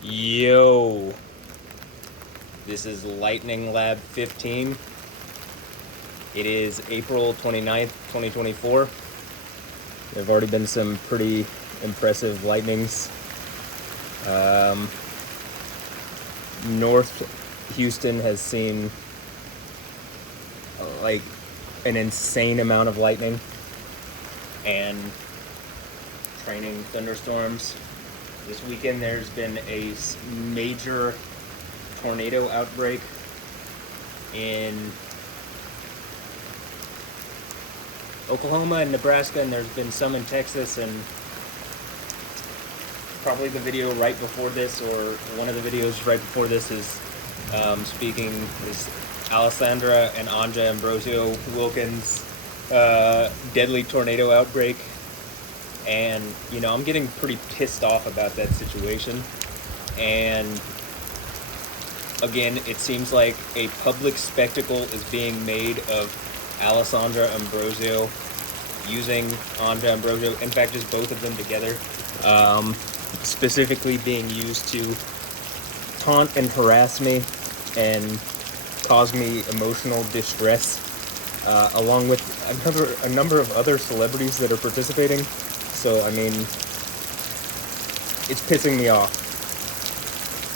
Yo, this is Lightning Lab 15. It is April 29th, 2024. There have already been some pretty impressive lightnings. North Houston has seen like an insane amount of lightning and training thunderstorms. This weekend there's been a major tornado outbreak in Oklahoma and Nebraska, and there's been some in Texas, and probably the video right before this, or one of the videos right before this, is Alessandra and Anja Ambrosio Wilkins' deadly tornado outbreak. And, you know, I'm getting pretty pissed off about that situation. And again, it seems like a public spectacle is being made of Alessandra Ambrosio using Anja Ambrosio, in fact, just both of them together, specifically being used to taunt and harass me and cause me emotional distress, along with a number of other celebrities that are participating. So, I mean, it's pissing me off.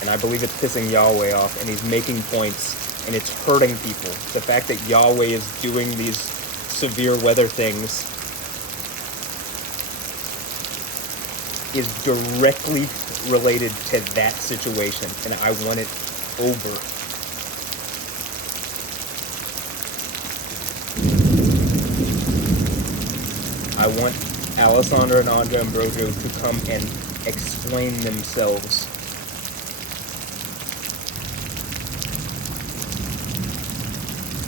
And I believe it's pissing Yahweh off, and he's making points, and it's hurting people. The fact that Yahweh is doing these severe weather things is directly related to that situation, and I want it over. I want Alessandra and Anja Ambrosio to come and explain themselves.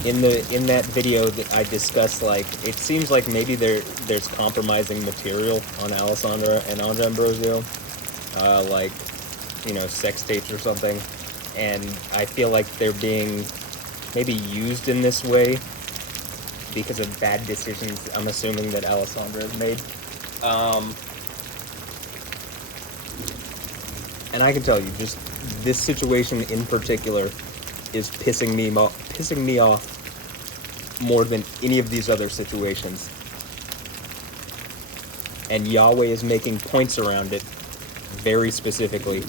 In that video that I discussed, like, it seems like maybe there's compromising material on Alessandra and Anja Ambrosio, like, you know, sex tapes or something, and I feel like they're being maybe used in this way because of bad decisions I'm assuming that Alessandra has made. And I can tell you, just this situation in particular is pissing me off more than any of these other situations. And Yahweh is making points around it very specifically.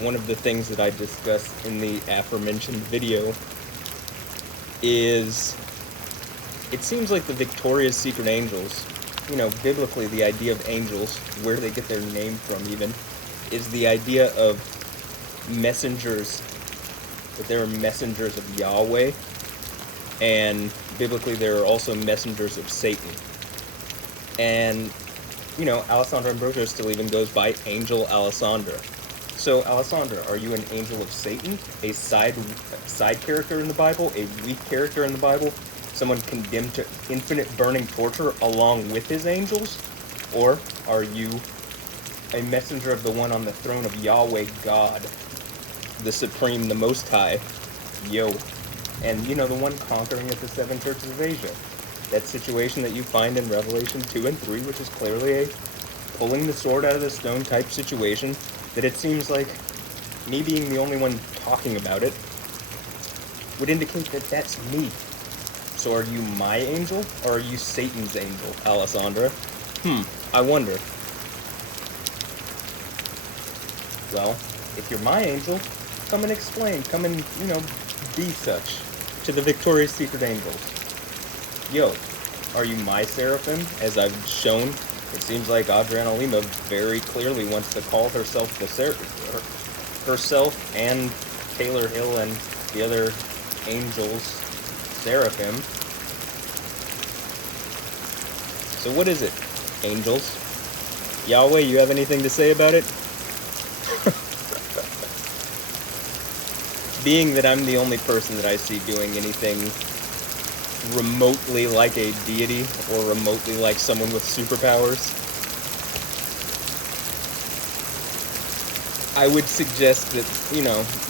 One of the things that I discussed in the aforementioned video is it seems like the Victoria's Secret angels, you know, biblically the idea of angels, where they get their name from even, is the idea of messengers, that there are messengers of Yahweh, and biblically there are also messengers of Satan. And, you know, Alessandra Ambrosio still even goes by Angel Alessandra. So, Alessandra, are you an angel of Satan? A side character in the Bible? A weak character in the Bible? Someone condemned to infinite burning torture along with his angels? Or are you a messenger of the one on the throne of Yahweh God, the Supreme, the Most High? Yo. And, you know, the one conquering at the seven churches of Asia. That situation that you find in Revelation 2 and 3, which is clearly a pulling the sword out of the stone type situation, that it seems like me being the only one talking about it would indicate that that's me. So are you my angel, or are you Satan's angel, Alessandra? I wonder. Well, if you're my angel, come and explain. Come and, be such to the Victoria's Secret angels. Yo, are you my seraphim? As I've shown, it seems like Adriana Lima very clearly wants to call herself herself and Taylor Hill and the other angels seraphim. So what is it, angels? Yahweh, you have anything to say about it? Being that I'm the only person that I see doing anything remotely like a deity or remotely like someone with superpowers, I would suggest that,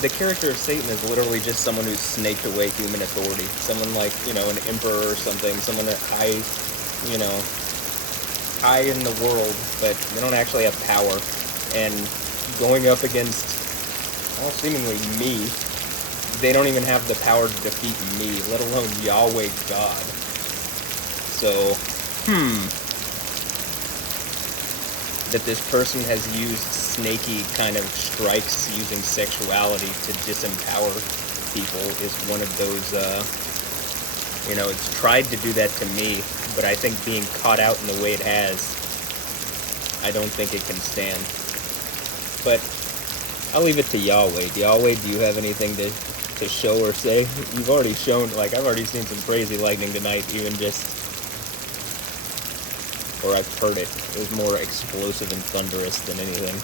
the character of Satan is literally just someone who's snaked away human authority. Someone like, an emperor or something, someone that high in the world, but they don't actually have power. And going up against, well, seemingly me, they don't even have the power to defeat me, let alone Yahweh God. So, that this person has used snaky kind of strikes using sexuality to disempower people is one of those, it's tried to do that to me, but I think being caught out in the way it has, I don't think it can stand. But I'll leave it to Yahweh. Yahweh, do you have anything to show or say? You've already shown, I've already seen some crazy lightning tonight, even just, or I've heard it. It was more explosive and thunderous than anything.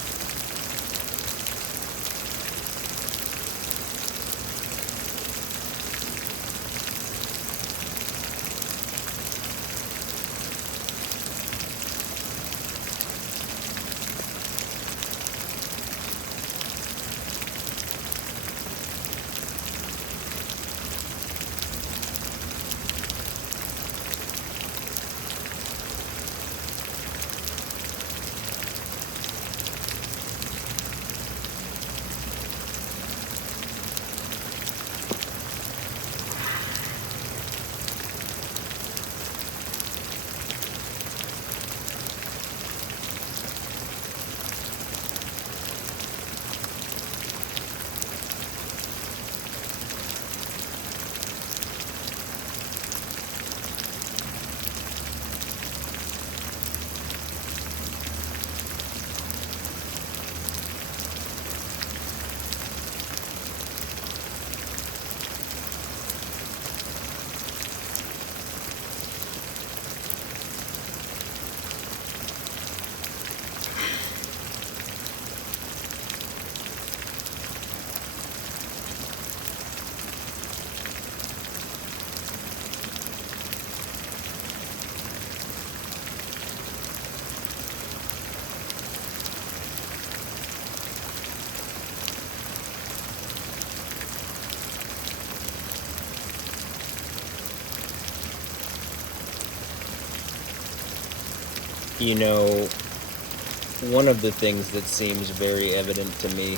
One of the things that seems very evident to me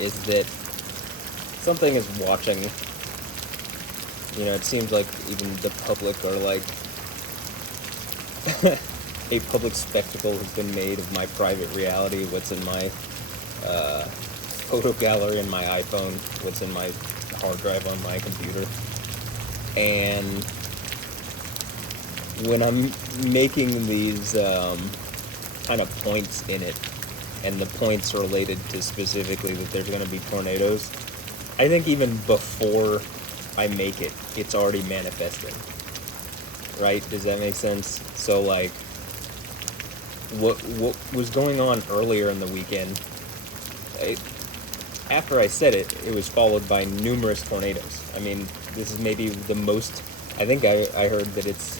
is that something is watching. It seems like even the public are like, a public spectacle has been made of my private reality, what's in my photo gallery in my iPhone, what's in my hard drive on my computer. And when I'm making these kind of points in it, and the points related to specifically that there's going to be tornadoes, I think even before I make it, it's already manifesting. Right? Does that make sense? So, what was going on earlier in the weekend, after I said it, it was followed by numerous tornadoes. I mean, this is maybe the most, I think I heard that it's,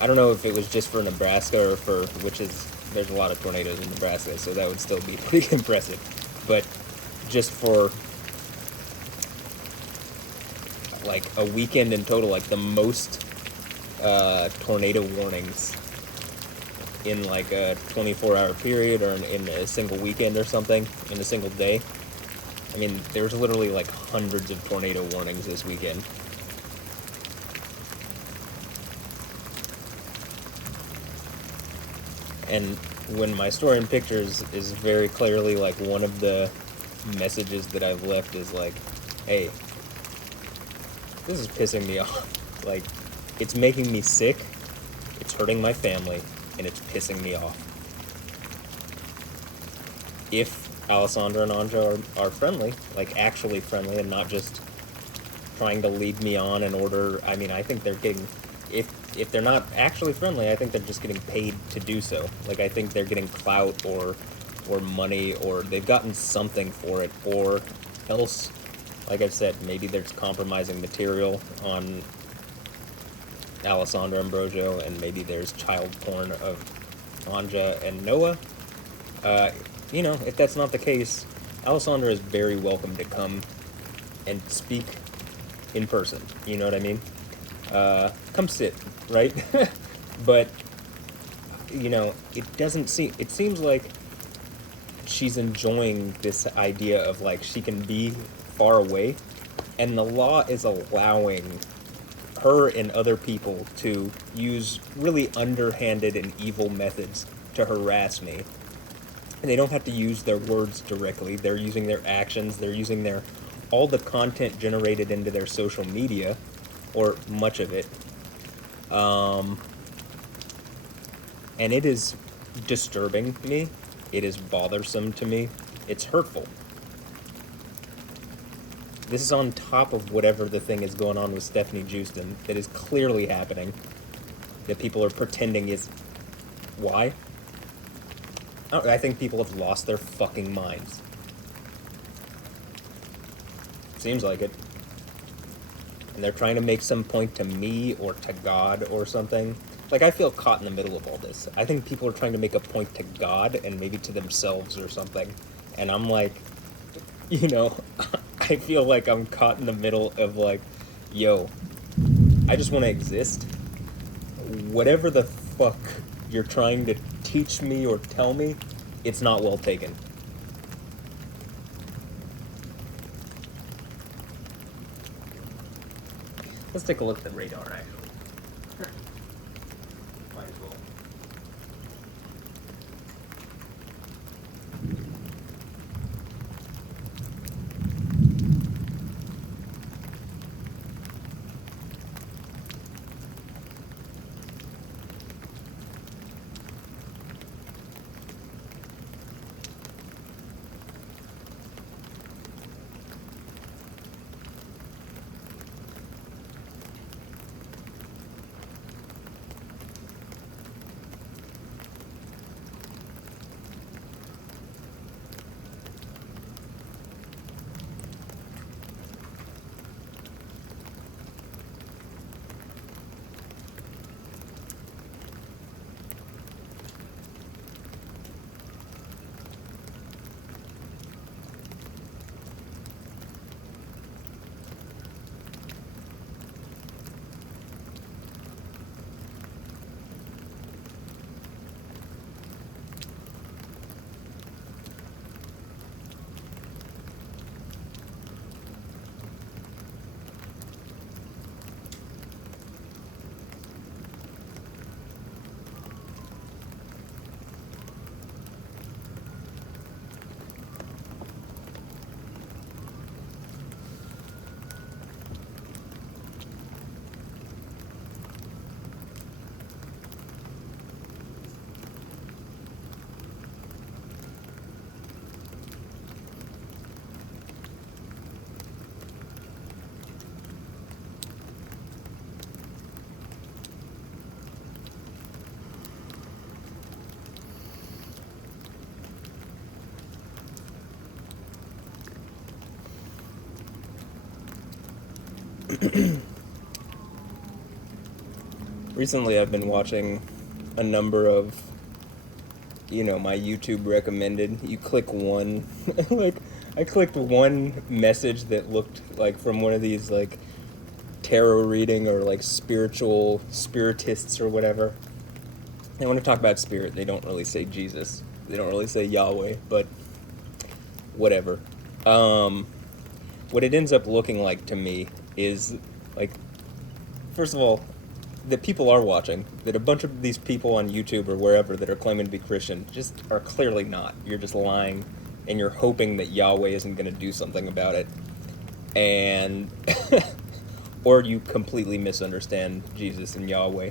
I don't know if it was just for Nebraska or there's a lot of tornadoes in Nebraska, so that would still be pretty impressive. But just for, a weekend in total, the most tornado warnings in, a 24-hour period or in a single weekend or something, in a single day. I mean, there's literally like hundreds of tornado warnings this weekend. And when my story in pictures is very clearly like one of the messages that I've left is like, hey, this is pissing me off. Like, it's making me sick, it's hurting my family, and it's pissing me off. If Alessandra and Anja are friendly, like actually friendly, and not just trying to lead me on in order, I mean, I think they're getting, if they're not actually friendly, I think they're just getting paid to do so. Like, I think they're getting clout or money, or they've gotten something for it, or else, like I've said, maybe there's compromising material on Alessandra Ambrosio, and maybe there's child porn of Anja and Noah. You know, if that's not the case, Alessandra is very welcome to come and speak in person. You know what I mean? Come sit, right? But, you know, it seems like she's enjoying this idea of, like, she can be far away, and the law is allowing her and other people to use really underhanded and evil methods to harass me. And they don't have to use their words directly. They're using their actions. They're using all the content generated into their social media, or much of it. And it is disturbing me. It is bothersome to me. It's hurtful. This is on top of whatever the thing is going on with Stephanie Houston that is clearly happening, that people are pretending is... Why? I think people have lost their fucking minds. Seems like it. And they're trying to make some point to me or to God or something. Like, I feel caught in the middle of all this. I think people are trying to make a point to God and maybe to themselves or something. And I'm like, you know, I feel like I'm caught in the middle of like, yo, I just want to exist. Whatever the fuck you're trying to teach me or tell me, it's not well taken. Let's take a look at the radar, actually. Might as well. Recently, I've been watching a number of, you know, my YouTube recommended. You click one, like, I clicked one message that looked like from one of these, like, tarot reading or, like, spiritists or whatever. And when I talk about spirit, they don't really say Jesus. They don't really say Yahweh, but whatever. What it ends up looking like to me is, like, first of all, that people are watching, that a bunch of these people on YouTube or wherever that are claiming to be Christian just are clearly not. You're just lying, and you're hoping that Yahweh isn't going to do something about it. And, or you completely misunderstand Jesus and Yahweh.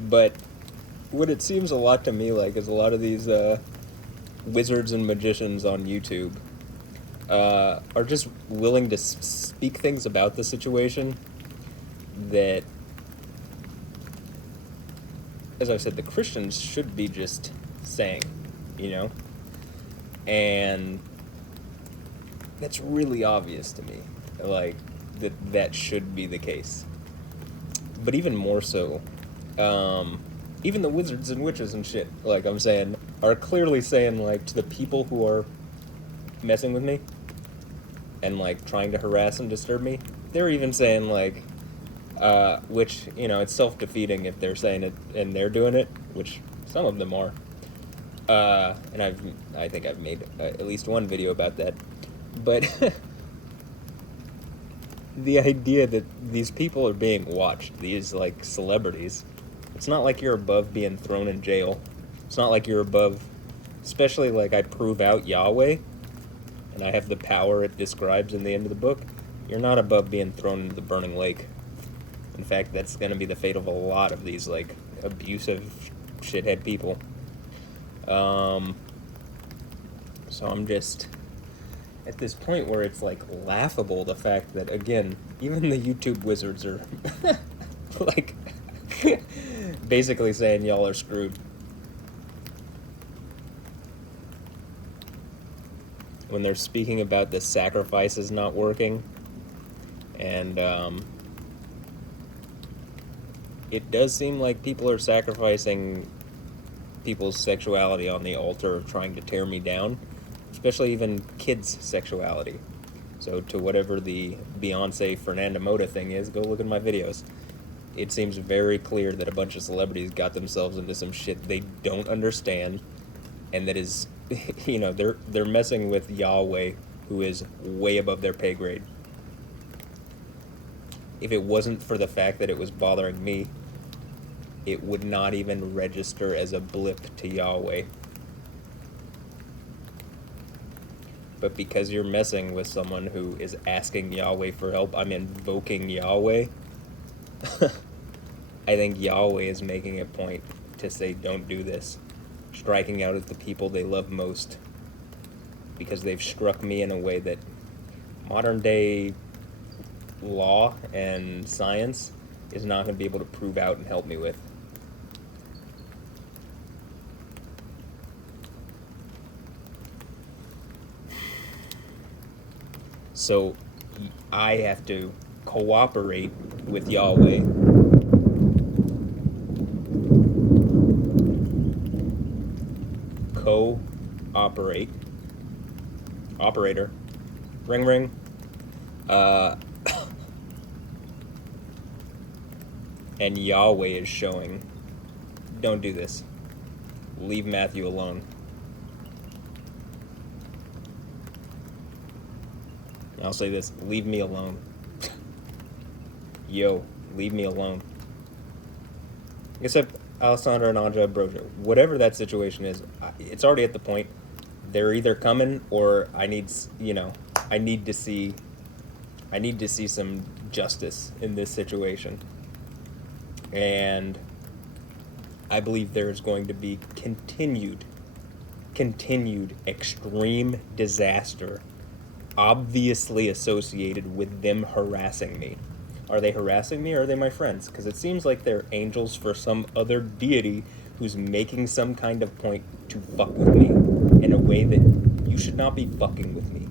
But what it seems a lot to me like is a lot of these wizards and magicians on YouTube are just willing to speak things about the situation that, as I've said, the Christians should be just saying, you know? And that's really obvious to me, like, that should be the case. But even more so, even the wizards and witches and shit, like I'm saying, are clearly saying, like, to the people who are messing with me and, like, trying to harass and disturb me, they're even saying, like, which, you know, it's self-defeating if they're saying it and they're doing it, which some of them are. And I think I've made at least one video about that. But the idea that these people are being watched, these, like, celebrities, it's not like you're above being thrown in jail. It's not like you're above, especially, like, I prove out Yahweh, and I have the power it describes in the end of the book. You're not above being thrown into the burning lake. In fact, that's going to be the fate of a lot of these, like, abusive shithead people. So I'm just at this point where it's, like, laughable, the fact that, again, even the YouTube wizards are, like, basically saying y'all are screwed. When they're speaking about the sacrifices not working, and, it does seem like people are sacrificing people's sexuality on the altar of trying to tear me down, especially even kids' sexuality. So to whatever the Beyonce Fernanda Mota thing is, go look at my videos. It seems very clear that a bunch of celebrities got themselves into some shit they don't understand, and that is, you know, they're messing with Yahweh, who is way above their pay grade. If it wasn't for the fact that it was bothering me, it would not even register as a blip to Yahweh. But because you're messing with someone who is asking Yahweh for help, I'm invoking Yahweh, I think Yahweh is making a point to say, don't do this. Striking out at the people they love most, because they've struck me in a way that modern day law and science is not going to be able to prove out and help me with. So I have to cooperate with Yahweh cooperate operator ring ring and Yahweh is showing, don't do this, leave Matthew alone. I'll say this, leave me alone. Yo, leave me alone. Except Alessandra and Anja Broja, whatever that situation is, it's already at the point, they're either coming or I need to see some justice in this situation. And I believe there is going to be continued extreme disaster obviously associated with them harassing me. Are they harassing me or are they my friends? Because it seems like they're angels for some other deity who's making some kind of point to fuck with me in a way that you should not be fucking with me.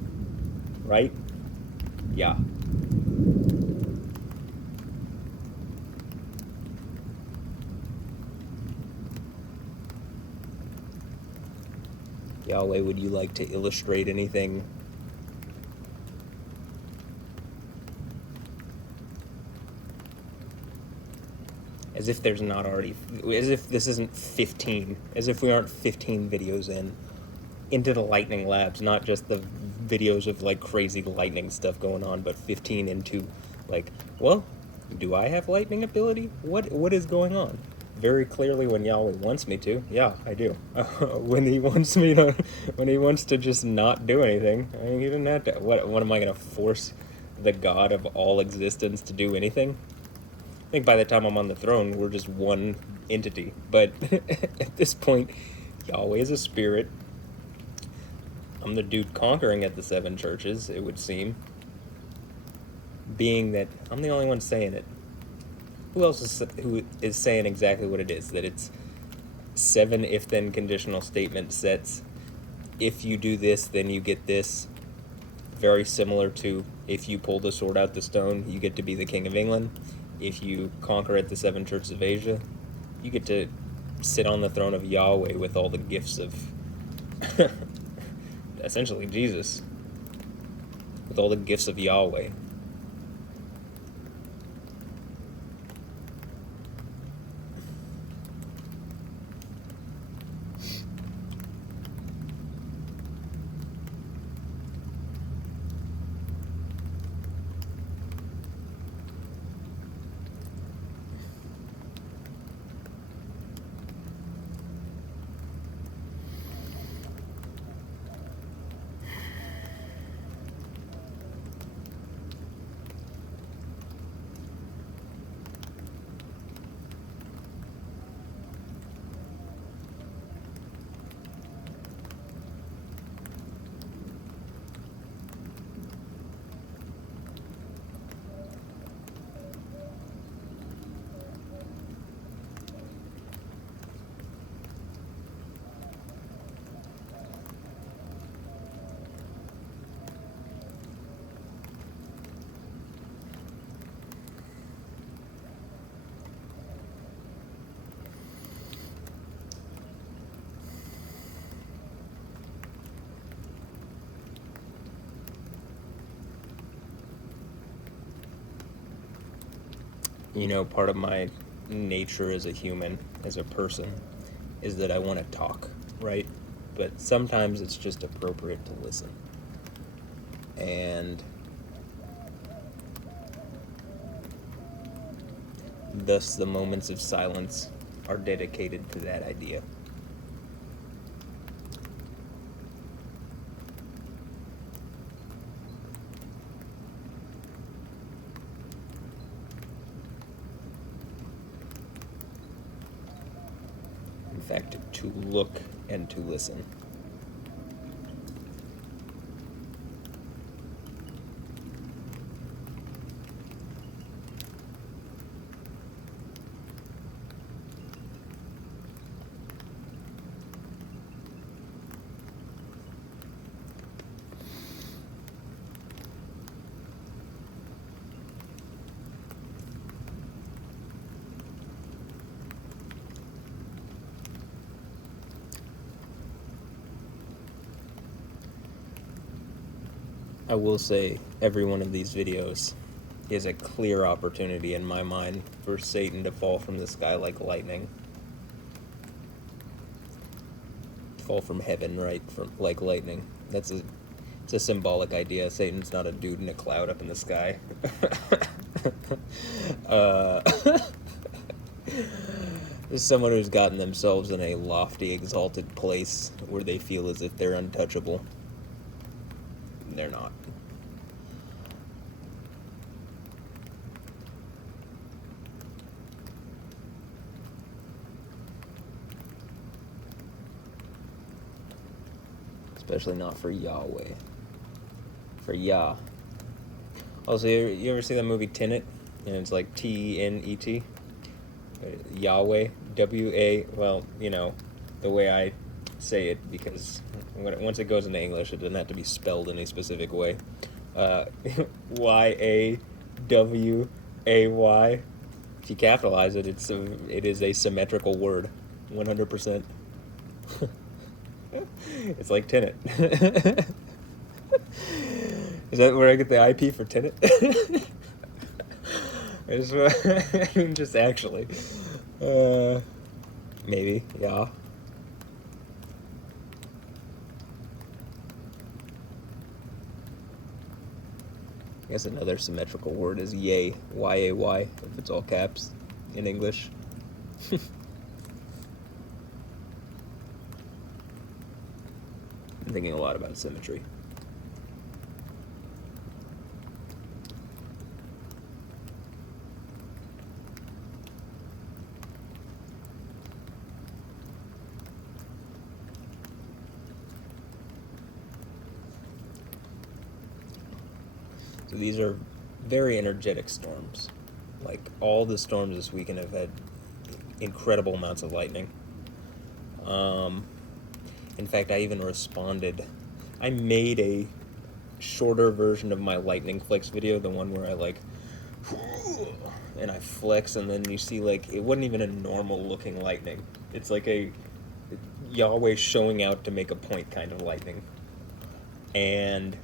Right? Yeah. Yahweh, would you like to illustrate anything? As if there's not already, as if this isn't 15, as if we aren't 15 videos into the Lightning Labs, not just the videos of like crazy lightning stuff going on, but 15 into like, well, do I have lightning ability? What is going on? Very clearly, when Yahweh wants me to, yeah, I do. When he wants to just not do anything, I mean, he doesn't have to. What am I gonna force the God of all existence to do anything? I think by the time I'm on the throne, we're just one entity. But at this point, Yahweh is a spirit. I'm the dude conquering at the 7 churches, it would seem. Being that I'm the only one saying it. Who is saying exactly what it is? That it's 7 if-then conditional statement sets. If you do this, then you get this. Very similar to if you pull the sword out the stone, you get to be the King of England. If you conquer at the 7 churches of Asia, you get to sit on the throne of Yahweh with all the gifts of essentially Jesus. With all the gifts of Yahweh. You know, part of my nature as a human, as a person, is that I want to talk, right? But sometimes it's just appropriate to listen. And thus the moments of silence are dedicated to that idea. In fact, to look and to listen. I will say every one of these videos is a clear opportunity in my mind for Satan to fall from the sky like lightning. Fall from heaven, right? From like lightning. It's a symbolic idea. Satan's not a dude in a cloud up in the sky. There's someone who's gotten themselves in a lofty, exalted place where they feel as if they're untouchable. They're not. Especially not for Yahweh. For Yah. Also, you ever see that movie Tenet? And it's like T-E-N-E-T? Yahweh. W-A, well, you know, the way I say it, because once it goes into English, it doesn't have to be spelled any specific way. Y-A-W-A-Y. If you capitalize it, it is a symmetrical word. 100%. It's like Tenet. Is that where I get the IP for Tenet? I mean, just actually. Maybe, yeah. guess another symmetrical word is yay, Y-A-Y, if it's all caps in English. I'm thinking a lot about symmetry. So these are very energetic storms. Like, all the storms this weekend have had incredible amounts of lightning. In fact, I even responded. I made a shorter version of my lightning flex video, the one where I like, and I flex, and then you see, like, it wasn't even a normal looking lightning. It's like a Yahweh showing out to make a point kind of lightning. And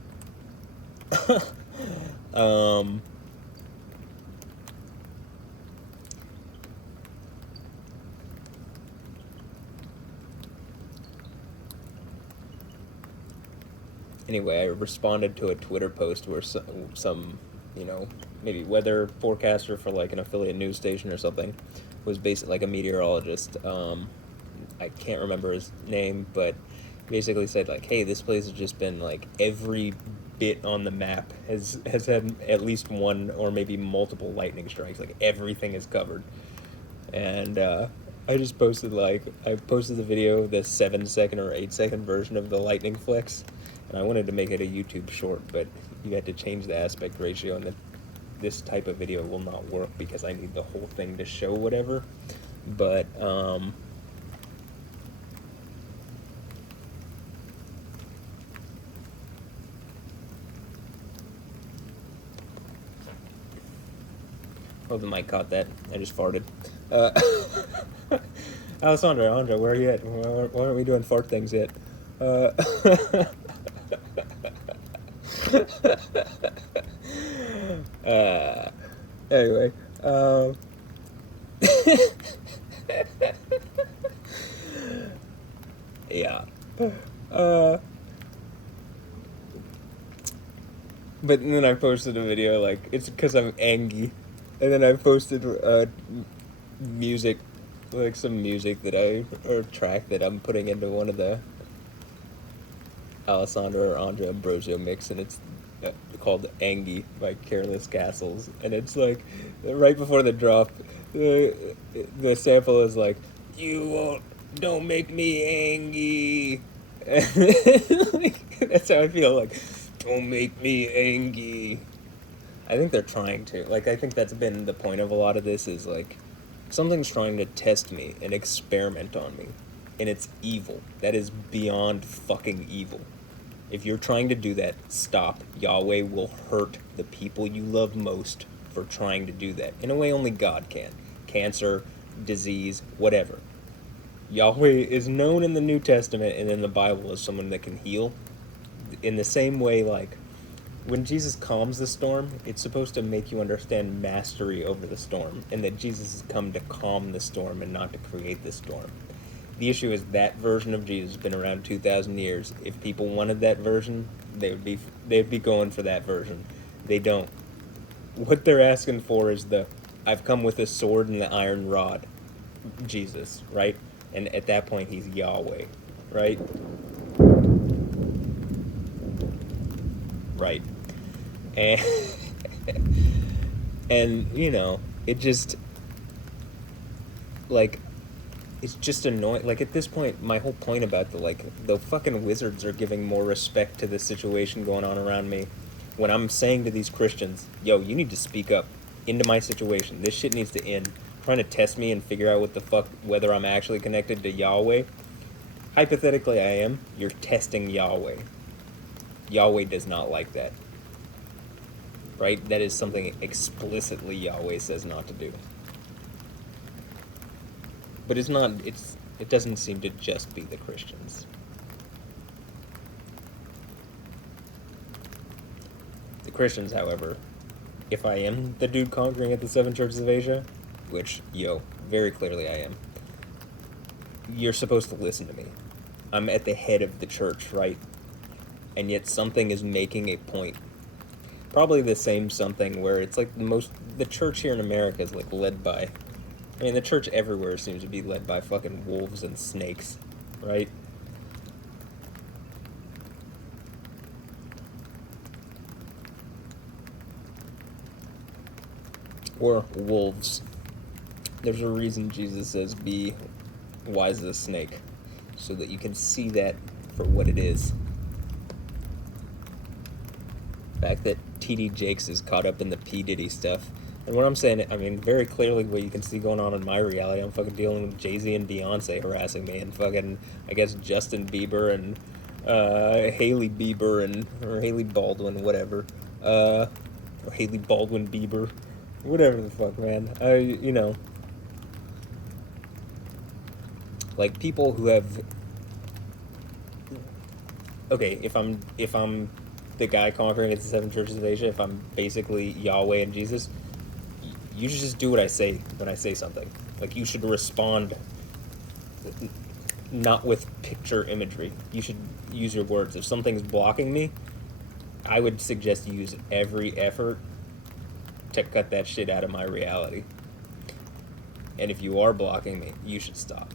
anyway, I responded to a Twitter post where some maybe weather forecaster for like an affiliate news station or something was basically like a meteorologist. I can't remember his name, but basically said like, hey, this place has just been like every bit on the map has had at least one or maybe multiple lightning strikes. Like, everything is covered. And I just posted the video, the 7-second or 8-second version of the lightning flex, and I wanted to make it a YouTube short, but you had to change the aspect ratio, and this type of video will not work because I need the whole thing to show whatever. But hope the mic caught that. I just farted. Alessandra, where are you at? Why aren't we doing fart things yet? Anyway, yeah. But then I posted a video, like, it's because I'm angry. And then I posted music, like some music or track that I'm putting into one of the Alessandra or Andre Ambrosio mix, and it's called Angie by Careless Castles. And it's like, right before the drop, the sample is like, don't make me angry. That's how I feel, like, don't make me angry. I think they're trying to. Like, I think that's been the point of a lot of this, is like, something's trying to test me and experiment on me. And it's evil. That is beyond fucking evil. If you're trying to do that, stop. Yahweh will hurt the people you love most for trying to do that. In a way only God can. Cancer, disease, whatever. Yahweh is known in the New Testament and in the Bible as someone that can heal. In the same way, like, when Jesus calms the storm, it's supposed to make you understand mastery over the storm, and that Jesus has come to calm the storm and not to create the storm. The issue is that version of Jesus has been around 2,000 years. If people wanted that version, they'd be going for that version. They don't. What they're asking for is I've come with a sword and the iron rod, Jesus, right? And at that point, he's Yahweh, right? Right. And it just, like, it's just annoying. Like, at this point, my whole point about the fucking wizards are giving more respect to the situation going on around me when I'm saying to these Christians, yo, you need to speak up into my situation. This shit needs to end. Trying to test me and figure out what the fuck, whether I'm actually connected to Yahweh. Hypothetically, I am. You're testing Yahweh. Yahweh does not like that. Right? That is something explicitly Yahweh says not to do. But it doesn't seem to just be the Christians. The Christians, however, if I am the dude conquering at the 7 churches of Asia, which, very clearly I am, you're supposed to listen to me. I'm at the head of the church, right? And yet something is making a point probably the same something where it's like the church here in America is like led by, I mean, the church everywhere seems to be led by fucking wolves and snakes, right? Or wolves. There's a reason Jesus says be wise as a snake, so that you can see that for what it is. The fact that TD Jakes is caught up in the P. Diddy stuff. And what I'm saying, I mean, very clearly what you can see going on in my reality, I'm fucking dealing with Jay-Z and Beyonce harassing me, and fucking, I guess, Justin Bieber and Haley Bieber and, or Haley Baldwin, whatever. Or Haley Baldwin Bieber. Whatever the fuck, man. You know, like people who have, okay, if I'm the guy conquering the seven churches of Asia, if I'm basically Yahweh and Jesus, you should just do what I say when I say something. Like, you should respond not with picture imagery. You should use your words. If something's blocking me, I would suggest you use every effort to cut that shit out of my reality. And if you are blocking me, you should stop.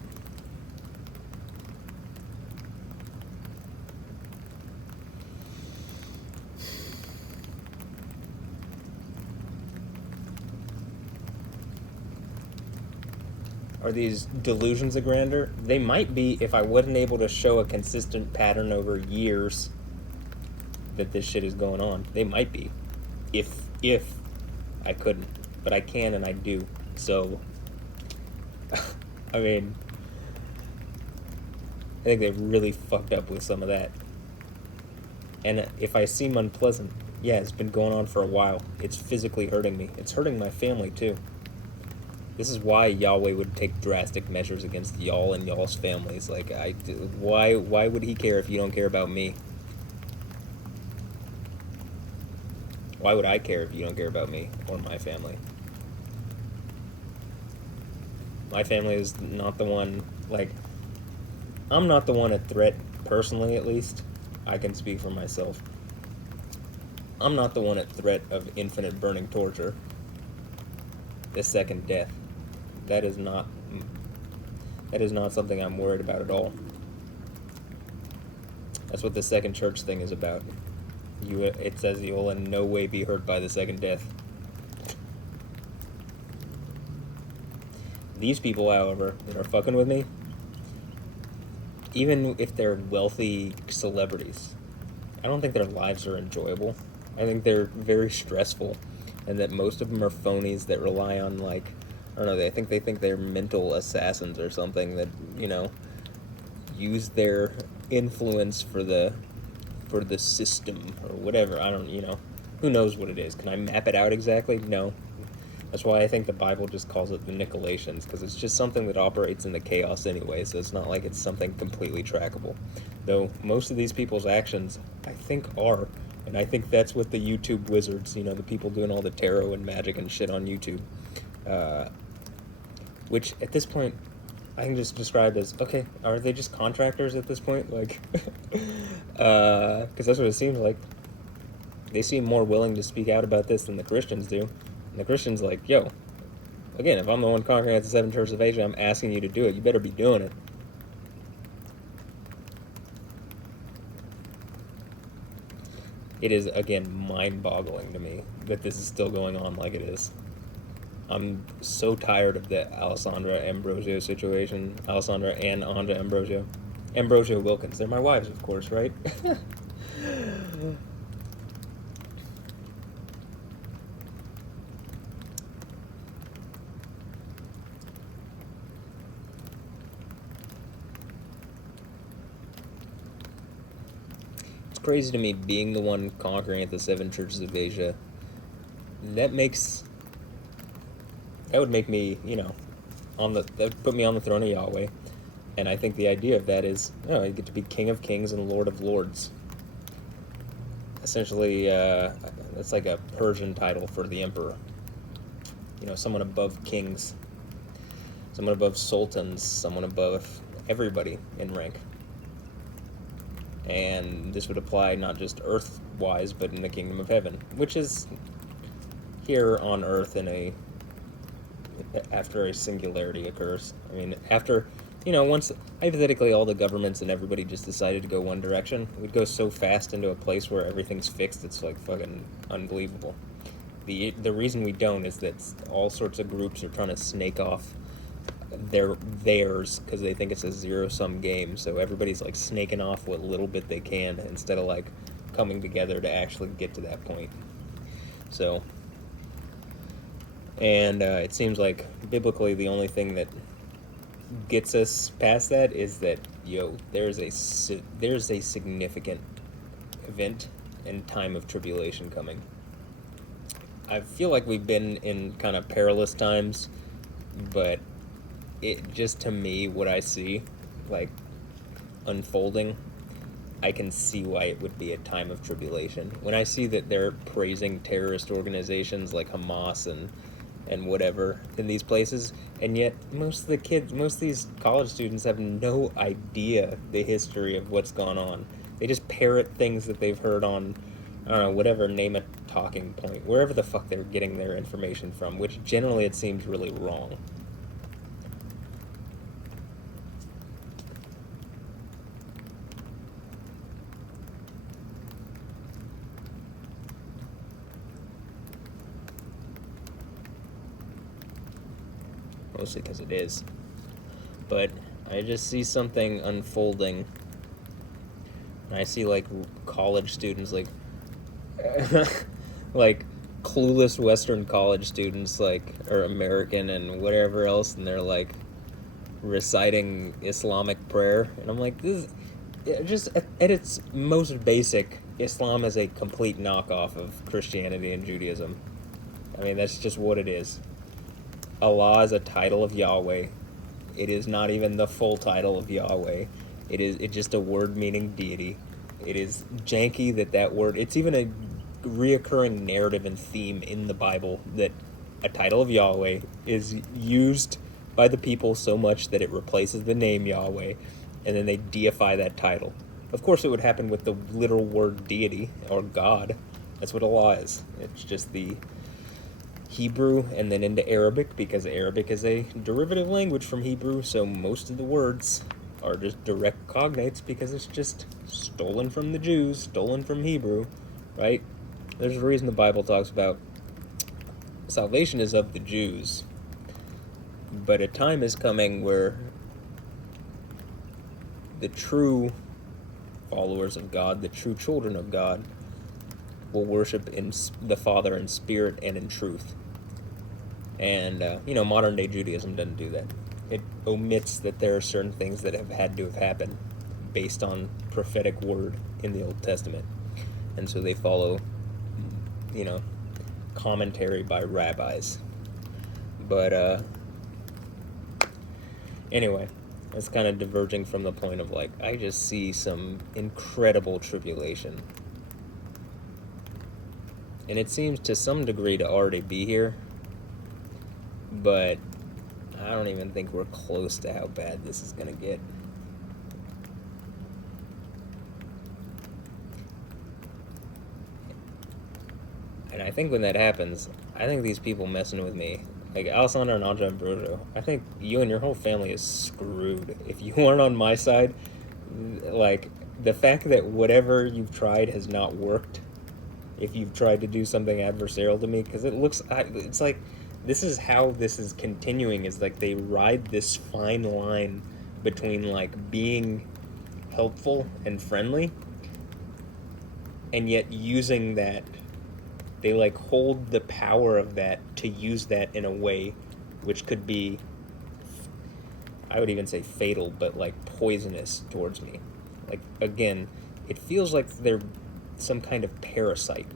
Are these delusions of grandeur? They might be if I wasn't able to show a consistent pattern over years that this shit is going on. They might be. If I couldn't. But I can and I do. So, I mean, I think they really fucked up with some of that. And if I seem unpleasant, yeah, it's been going on for a while. It's physically hurting me. It's hurting my family, too. This is why Yahweh would take drastic measures against y'all and y'all's families. Like, why would he care if you don't care about me? Why would I care if you don't care about me or my family? My family is not the one, like, I'm not the one at threat, personally at least. I can speak for myself. I'm not the one at threat of infinite burning torture. The second death. That is not something I'm worried about at all. That's what the second church thing is about. It says you will in no way be hurt by the second death. These people, however, that are fucking with me, even if they're wealthy celebrities, I don't think their lives are enjoyable. I think they're very stressful, and that most of them are phonies that rely on, like, I don't know, they think they're mental assassins or something that, you know, use their influence for the system or whatever. I don't, you know, who knows what it is. Can I map it out exactly? No. That's why I think the Bible just calls it the Nicolaitans, because it's just something that operates in the chaos anyway, so it's not like it's something completely trackable. Though most of these people's actions, I think, are, and I think that's what the YouTube wizards, you know, the people doing all the tarot and magic and shit on YouTube, which at this point I can just describe as, okay, are they just contractors at this point? Like, because that's what it seems like. They seem more willing to speak out about this than the Christians do. And the Christians like, yo, again, if I'm the one conquering at the seven churches of Asia, I'm asking you to do it. You better be doing it. It is, again, mind-boggling to me that this is still going on like it is. I'm so tired of the Alessandra Ambrosio situation. Alessandra and Anja Ambrosio. Ambrosio Wilkins. They're my wives, of course, right? It's crazy to me being the one conquering at the seven churches of Asia. That would make me, you know, that would put me on the throne of Yahweh. And I think the idea of that is, you know, you get to be King of Kings and Lord of Lords. Essentially, that's like a Persian title for the emperor. You know, someone above kings, someone above sultans, someone above everybody in rank. And this would apply not just earth-wise, but in the kingdom of heaven, which is here on earth after a singularity occurs. I mean, after, once hypothetically all the governments and everybody just decided to go one direction, we'd go so fast into a place where everything's fixed, it's like fucking unbelievable. The reason we don't is that all sorts of groups are trying to snake off theirs because they think it's a zero-sum game, so everybody's like snaking off what little bit they can instead of like coming together to actually get to that point. So, and it seems like biblically the only thing that gets us past that is that there's a significant event and time of tribulation coming. I feel like we've been in kind of perilous times, but it just, to me, what I see like unfolding, I can see why it would be a time of tribulation. When I see that they're praising terrorist organizations like Hamas and whatever in these places, and yet most of these college students have no idea the history of what's gone on. They just parrot things that they've heard on, I don't know, whatever, name a talking point, wherever the fuck they're getting their information from, which generally it seems really wrong. Mostly because it is. But I just see something unfolding. And I see like college students, like like clueless Western college students, like, or American and whatever else, and they're like reciting Islamic prayer, and I'm like, this is just at its most basic, Islam is a complete knockoff of Christianity and Judaism. I mean, that's just what it is. Allah is a title of Yahweh. It is not even the full title of Yahweh. It's just a word meaning deity. It is janky that word, it's even a reoccurring narrative and theme in the Bible that a title of Yahweh is used by the people so much that it replaces the name Yahweh, and then they deify that title. Of course it would happen with the literal word deity or God. That's what Allah is. It's just the Hebrew and then into Arabic, because Arabic is a derivative language from Hebrew, so most of the words are just direct cognates because it's just stolen from the Jews, stolen from Hebrew, right? There's a reason the Bible talks about salvation is of the Jews, but a time is coming where the true followers of God, the true children of God, will worship in the Father in spirit and in truth. And, modern day Judaism doesn't do that. It omits that there are certain things that have had to have happened based on prophetic word in the Old Testament. And so they follow, commentary by rabbis. But, anyway, that's kind of diverging from the point of, like, I just see some incredible tribulation. And it seems to some degree to already be here, but I don't even think we're close to how bad this is going to get. And I think when that happens, I think these people messing with me, like Alessandro and Andre Ambrosio, I think you and your whole family is screwed. If you aren't on my side, like, the fact that whatever you've tried has not worked, if you've tried to do something adversarial to me, because it's like, this is how this is continuing, is like they ride this fine line between like being helpful and friendly, and yet using that, they like hold the power of that to use that in a way which could be, I would even say fatal, but like poisonous towards me. Like, again, it feels like they're some kind of parasite.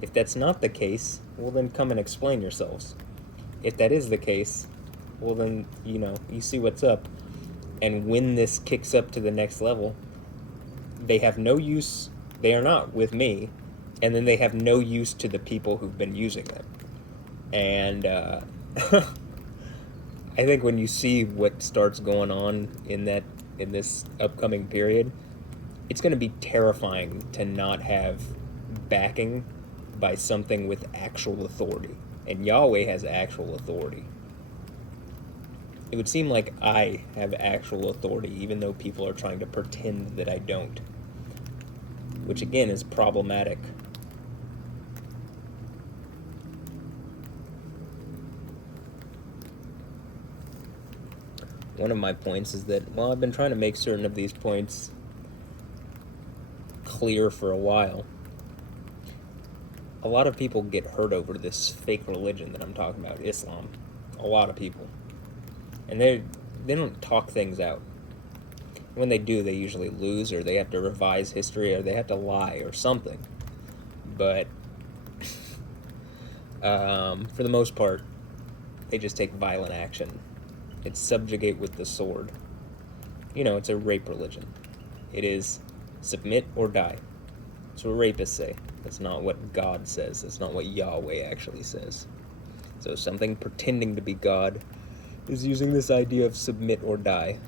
If that's not the case, well then come and explain yourselves. If that is the case, well then, you see what's up. And when this kicks up to the next level, they have no use, they are not with me, and then they have no use to the people who've been using them. And I think when you see what starts going on in this upcoming period, it's going to be terrifying to not have backing by something with actual authority. And Yahweh has actual authority. It would seem like I have actual authority, even though people are trying to pretend that I don't. Which again is problematic. One of my points is that, well, I've been trying to make certain of these points clear for a while. A lot of people get hurt over this fake religion that I'm talking about, Islam. A lot of people. And they don't talk things out. When they do, they usually lose, or they have to revise history, or they have to lie, or something. But for the most part, they just take violent action. It's subjugate with the sword. You know, it's a rape religion. It is submit or die. That's what rapists say. That's not what God says. That's not what Yahweh actually says. So something pretending to be God is using this idea of submit or die.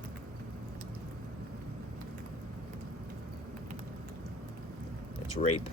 It's rape.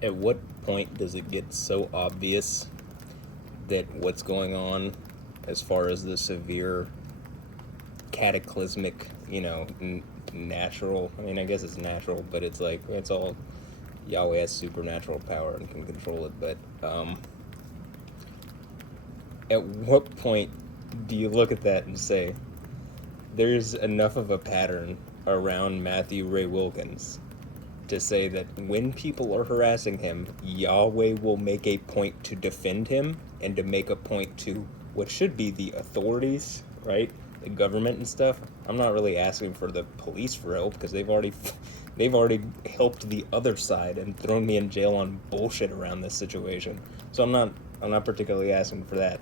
At what point does it get so obvious that what's going on as far as the severe cataclysmic, natural, I mean, I guess it's natural, but it's like, it's all, Yahweh has supernatural power and can control it, but, at what point do you look at that and say, there's enough of a pattern around Matthew Ray Wilkins to say that when people are harassing him, Yahweh will make a point to defend him and to make a point to what should be the authorities, right? The government and stuff. I'm not really asking for the police for help because they've already helped the other side and thrown me in jail on bullshit around this situation. So I'm not particularly asking for that.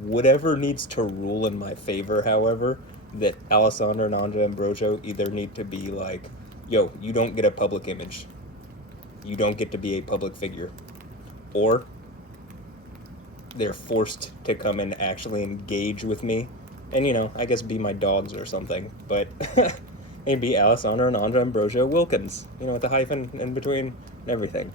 Whatever needs to rule in my favor, however, that Alessandro and Anja Ambrosio either need to be like, yo, you don't get a public image. You don't get to be a public figure. Or they're forced to come and actually engage with me. And, I guess be my dogs or something. But maybe Alessandro and Anja Ambrosio Wilkins. With the hyphen in between and everything.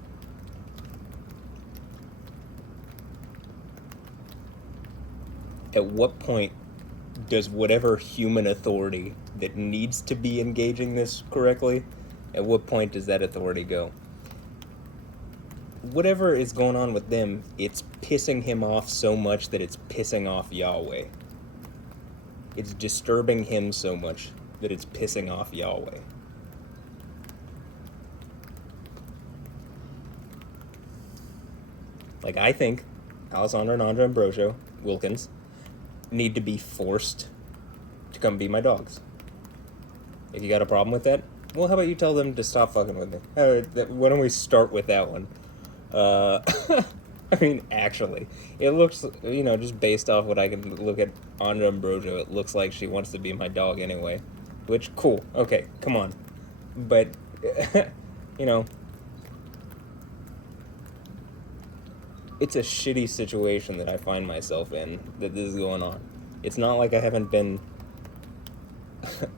At what point does whatever human authority that needs to be engaging this correctly, at what point does that authority go? Whatever is going on with them, it's pissing him off so much that it's pissing off Yahweh. It's disturbing him so much that it's pissing off Yahweh. Like, I think Alessandro and Anja Ambrosio Wilkins need to be forced to come be my dogs. If you got a problem with that, well, how about you tell them to stop fucking with me? Why don't we start with that one? I mean, actually, it looks, just based off what I can look at Anja Ambrosio, it looks like she wants to be my dog anyway. Which, cool. Okay, come on. But, it's a shitty situation that I find myself in, that this is going on. It's not like I haven't been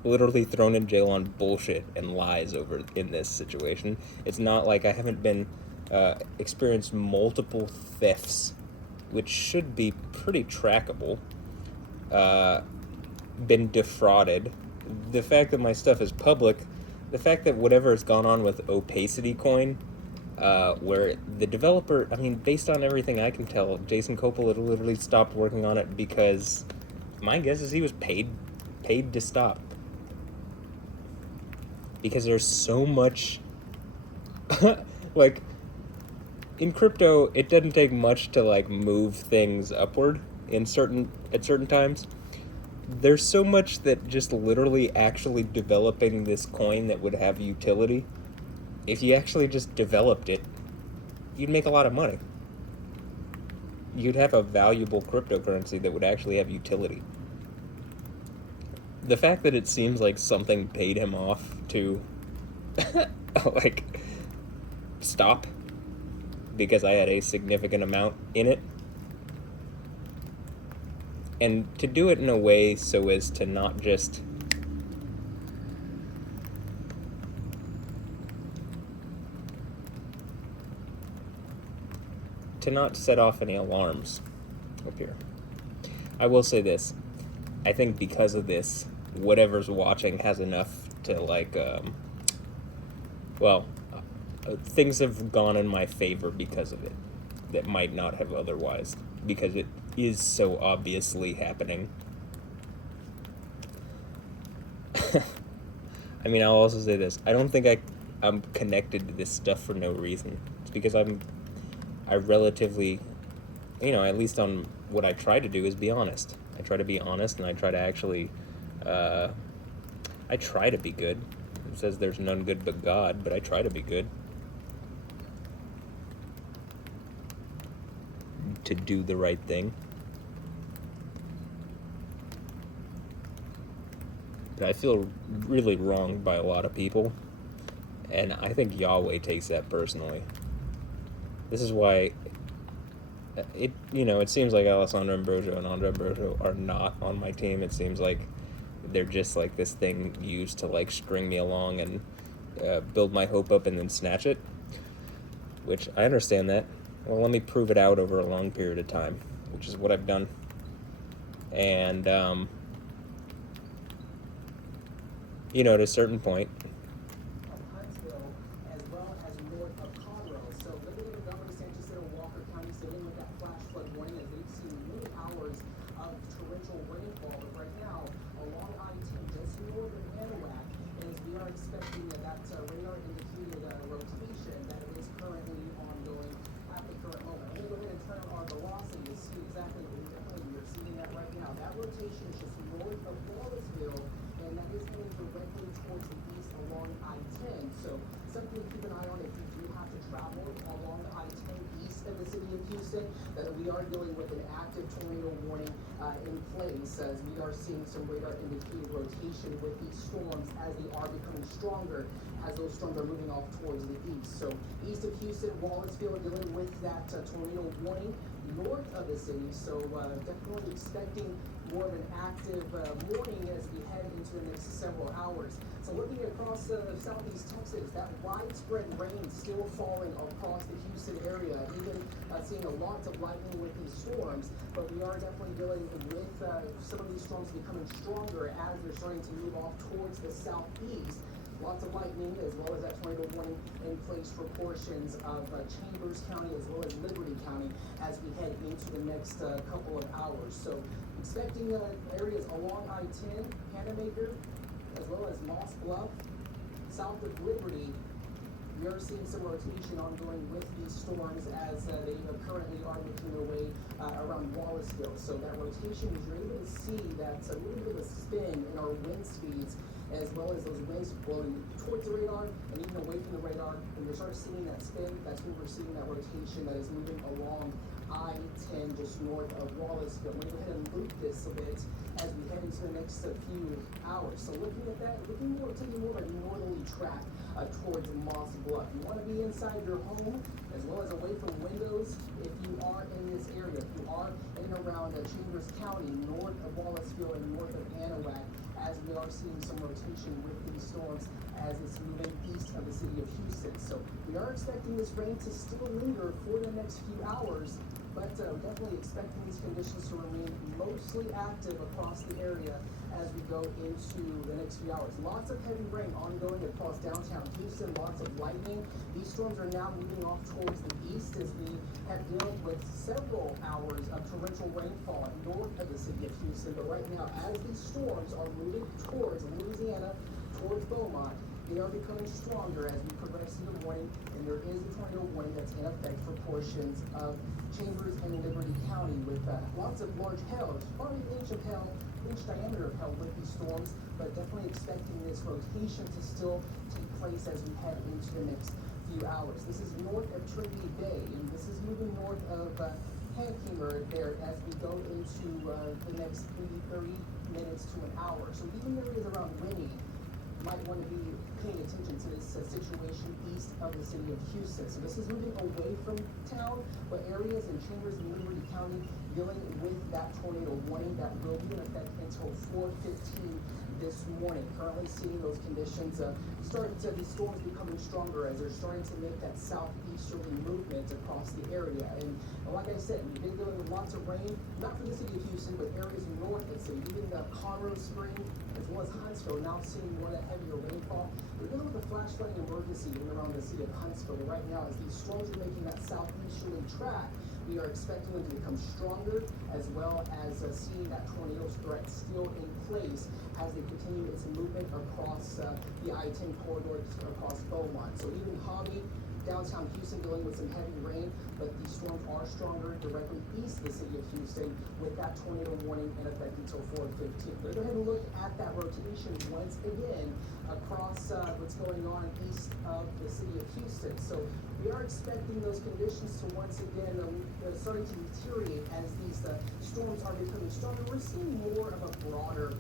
literally thrown in jail on bullshit and lies over in this situation. It's not like I haven't been experienced multiple thefts, which should be pretty trackable, been defrauded. The fact that my stuff is public, the fact that whatever has gone on with Opacity Coin, where the developer, I mean, based on everything I can tell, Jason Coppola literally stopped working on it because my guess is he was paid to stop. Because there's so much, like, in crypto, it doesn't take much to, like, move things upward at certain times. There's so much that just literally actually developing this coin that would have utility, if you actually just developed it, you'd make a lot of money. You'd have a valuable cryptocurrency that would actually have utility. The fact that it seems like something paid him off to, like, stop because I had a significant amount in it, and to do it in a way so as to not just set off any alarms up here. I will say this. I think because of this, whatever's watching has enough to, like, things have gone in my favor because of it that might not have otherwise, because it is so obviously happening. I mean, I'll also say this. I don't think I'm connected to this stuff for no reason. It's because I relatively, at least on what I try to do is be honest. I try to be honest, and I try to actually, I try to be good. It says there's none good but God, but I try to be good. to do the right thing. But I feel really wronged by a lot of people, and I think Yahweh takes that personally. This is why it seems like Alessandro Ambrosio and Andre Ambrosio are not on my team. It seems like they're just like this thing used to like string me along and build my hope up and then snatch it, which I understand that. Well, let me prove it out over a long period of time, which is what I've done. And at a certain point, Huntsville, as well as north of Conroe. So living in Governor Sanchez and Walker County, dealing with that flash flood warning as they've seen many hours of torrential rainfall. But right now, along I-10, just north of Anahuac, as we are expecting that radar indicated rotation that is currently ongoing at the current moment. I'm going to go ahead and turn on our velocity to see exactly what we're seeing that right now. That rotation is just north of Wallaceville, and that is heading directly towards the east along I-10. So something to keep an eye on if you do have to travel along the I-10 east of the city of Houston, that we are dealing with an active tornado warning in place, as we are seeing some radar indicated rotation with these storms as they are becoming stronger, as those storms are moving off towards the east. So east of Houston, Wallaceville dealing with that tornado warning north of the city. So definitely expecting more of an active morning as we head into the next several hours. So looking across southeast Texas, that widespread rain still falling across the Houston area, even seeing a lot of lightning with these storms. But we are definitely dealing with some of these storms becoming stronger as they're starting to move off towards the southeast. Lots of lightning, as well as that tornado warning in place for portions of Chambers County as well as Liberty County as we head into the next couple of hours. So expecting areas along I-10, Panamaker, as well as Moss Bluff, south of Liberty. We are seeing some rotation ongoing with these storms as they currently are making their way around Wallaceville. So that rotation, you're able to see that's a little bit of a spin in our wind speeds, as well as those winds blowing towards the radar and even away from the radar. When we start seeing that spin, that's when we're seeing that rotation that is moving along I-10 just north of Wallaceville. We're going to go ahead and loop this a bit as we head into the next few hours. So looking at that, taking more of a northerly track towards Moss Bluff. You want to be inside your home as well as away from windows if you are in this area. If you are in and around Chambers County, north of Wallaceville and north of Anahuac, as we are seeing some rotation with these storms as it's moving east of the city of Houston. So we are expecting this rain to still linger for the next few hours, but definitely expecting these conditions to remain mostly active across the area as we go into the next few hours. Lots of heavy rain ongoing across downtown Houston, lots of lightning. These storms are now moving off towards the east as we have dealt with several hours of torrential rainfall north of the city of Houston. But right now, as these storms are moving towards Louisiana, towards Beaumont, they are becoming stronger as we progress through the morning, and there is a tornado warning that's in effect for portions of Chambers and Liberty County with lots of large hail, probably an inch diameter of hail with these storms, but definitely expecting this rotation to still take place as we head into the next few hours. This is north of Trinity Bay, and this is moving north of Hankimer there as we go into the next maybe 30 minutes to an hour. So even areas around Winnie might want to be paying attention to this situation east of the city of Houston. So this is moving away from town, but areas in Chambers and Liberty County dealing with that tornado warning that will be in effect until 4:15 this morning. Currently seeing those conditions starting to, these storms becoming stronger as they're starting to make that southeasterly movement across the area. And like I said, we've been dealing with lots of rain, not for the city of Houston, but areas north of the city, even the Conroe Spring, as well as Huntsville, now seeing more of that heavier rainfall. We're dealing with a flash flooding emergency in and around the city of Huntsville right now as these storms are making that southeasterly track. We are expecting them to become stronger, as well as seeing that tornado threat still in place as they continue its movement across the I-10 corridor across Beaumont. So even Hobby, downtown Houston dealing with some heavy rain, but these storms are stronger directly east of the city of Houston with that tornado warning in effect until 4:15. We're going to go ahead and look at that rotation once again across what's going on east of the city of Houston. So we are expecting those conditions to once again starting to deteriorate as these storms are becoming stronger. We're seeing more of a broader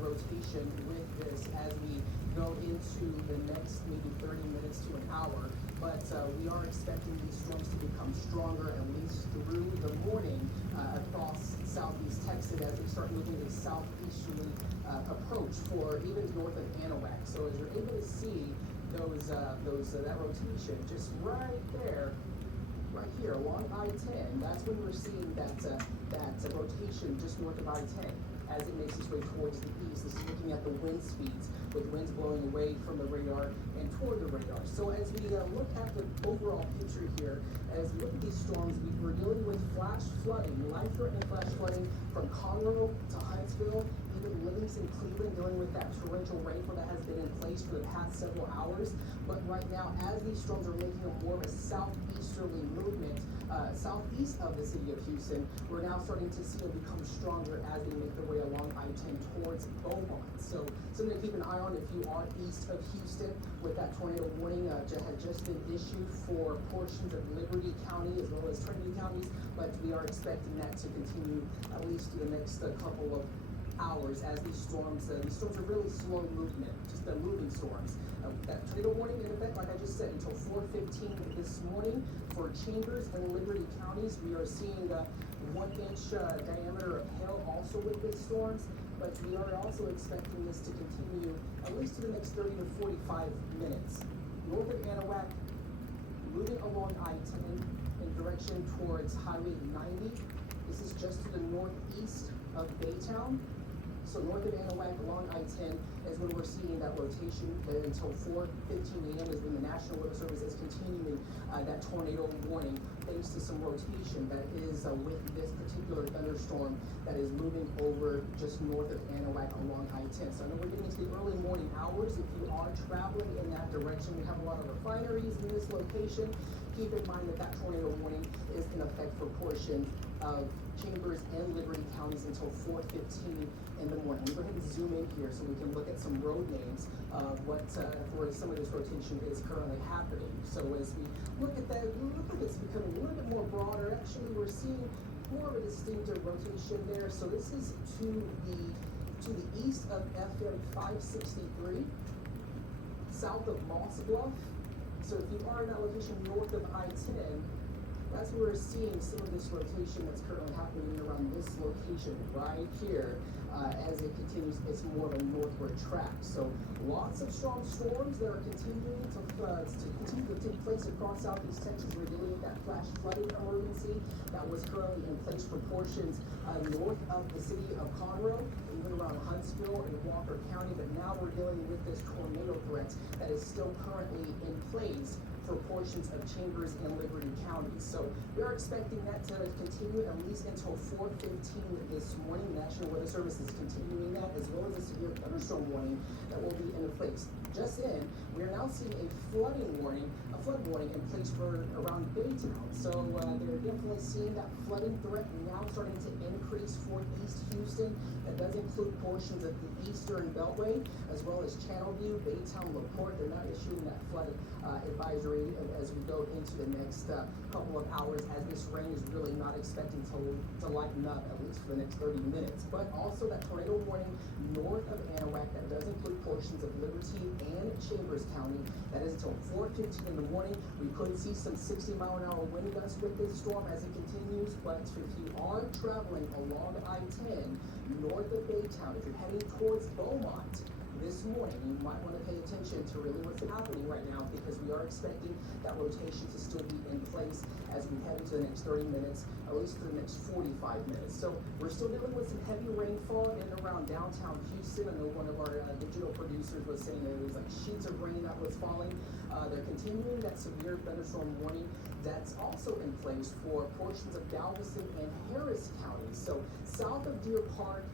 rotation with this as we go into the next maybe 30 minutes to an hour. But we are expecting these storms to become stronger at least through the morning across southeast Texas as they start moving a southeasterly approach for even north of Anahuac. So as you're able to see that rotation just right there, right here along I-10, that's when we're seeing that rotation just north of I-10 as it makes its way towards the east. This is looking at the wind speeds, with winds blowing away from the radar and toward the radar. So as we look at the overall picture here, as we look at these storms, we're dealing with flash flooding, life-threatening flash flooding from Conroe to Huntsville, even Livingston, Cleveland, dealing with that torrential rainfall that has been in place for the past several hours. But right now, as these storms are making a more of a southeasterly movement, southeast of the city of Houston, we're now starting to see them become stronger as they make their way along I-10 towards Beaumont. So something to keep an eye on if you are east of Houston, with that tornado warning had just been issued for portions of Liberty County as well as Trinity counties, but we are expecting that to continue at least through the next couple of hours as these storms are really slow movement, just moving storms. That tornado warning in effect, like I just said, until 4:15 this morning for Chambers and Liberty counties. We are seeing 1-inch diameter of hail also with these storms, but we are also expecting this to continue at least to the next 30 to 45 minutes. North of Anahuac, moving along I-10 in direction towards Highway 90. This is just to the northeast of Baytown. So north of Anahuac along I-10 is when we're seeing that rotation until 4:15 a.m. is when the National Weather Service is continuing that tornado warning thanks to some rotation that is with this particular thunderstorm that is moving over just north of Anahuac along I-10. So I know we're getting into the early morning hours. If you are traveling in that direction, we have a lot of refineries in this location. Keep in mind that that tornado warning is in effect for portions of Chambers and Liberty counties until 4:15 in the morning. We'll go ahead and zoom in here so we can look at some road names of where some of this rotation is currently happening. So as we look at that, it looks like it's becoming a little bit more broader. Actually, we're seeing more of a distinctive rotation there. So this is to the east of FM 563, south of Moss Bluff. So if you are in that location north of I-10, that's where we're seeing some of this rotation that's currently happening around this location right here. As it continues, it's more of a northward track. So lots of strong storms that are continuing to continue to take place across southeast Texas. We're dealing with that flash flooding emergency that was currently in place for portions north of the city of Conroe, even around Huntsville and Walker County. But now we're dealing with this tornado threat that is still currently in place for portions of Chambers and Liberty counties. So we are expecting that to continue at least until 4:15 this morning. The National Weather Service is continuing that, as well as a severe thunderstorm warning that will be in place. Just in, we are now seeing a flood warning in place for around Baytown. So they're definitely seeing that flooding threat now starting to increase for East Houston. That does include portions of the Eastern Beltway, as well as Channelview, Baytown, LaPorte. They're not issuing that flood advisory as we go into the next couple of hours, as this rain is really not expecting to lighten up, at least for the next 30 minutes. But also that tornado warning north of Anahuac, that does include portions of Liberty and Chambers County. That is until 4:15 in the morning. We could see some 60-mile-an-hour wind gusts with this storm as it continues. But if you are traveling along I-10 north of Baytown, if you're heading towards Beaumont this morning, you might want to pay attention to really what's happening right now, because we are expecting that rotation to still be in place as we head into the next 30 minutes, at least for the next 45 minutes. So we're still dealing with some heavy rainfall in and around downtown Houston. I know one of our digital producers was saying that it was like sheets of rain that was falling. They're continuing that severe thunderstorm warning that's also in place for portions of Galveston and Harris counties. So south of Deer Park,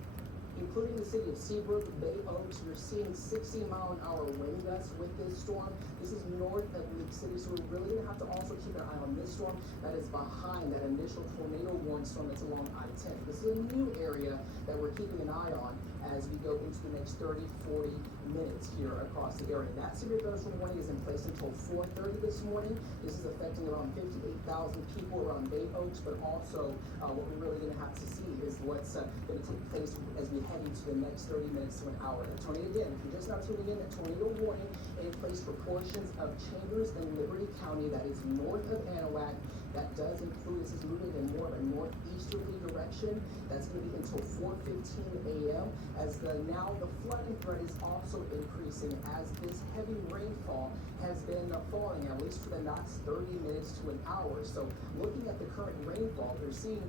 including the city of Seabrook, Bay Oaks, you're seeing 60-mile-an-hour wind gusts with this storm. This is north of Leak City, so we're really going to have to also keep an eye on this storm that is behind that initial tornado warning storm that's along I-10. This is a new area that we're keeping an eye on as we go into the next 30, 40 minutes here across the area. That severe thunderstorm warning is in place until 4:30 this morning. This is affecting around 58,000 people around Bay Oaks, but also what we're really going to have to see is what's going to take place as we head into the next 30 minutes to an hour. The tornado, again, if you're just now tuning in, a tornado warning in place for portions of Chambers and Liberty County that is north of Anahuac. That does include, this is moving in more of a northeasterly direction. That's going to be until 4:15 a.m. as now the flooding threat is also increasing as this heavy rainfall has been falling, at least for the last 30 minutes to an hour. So looking at the current rainfall, they're seeing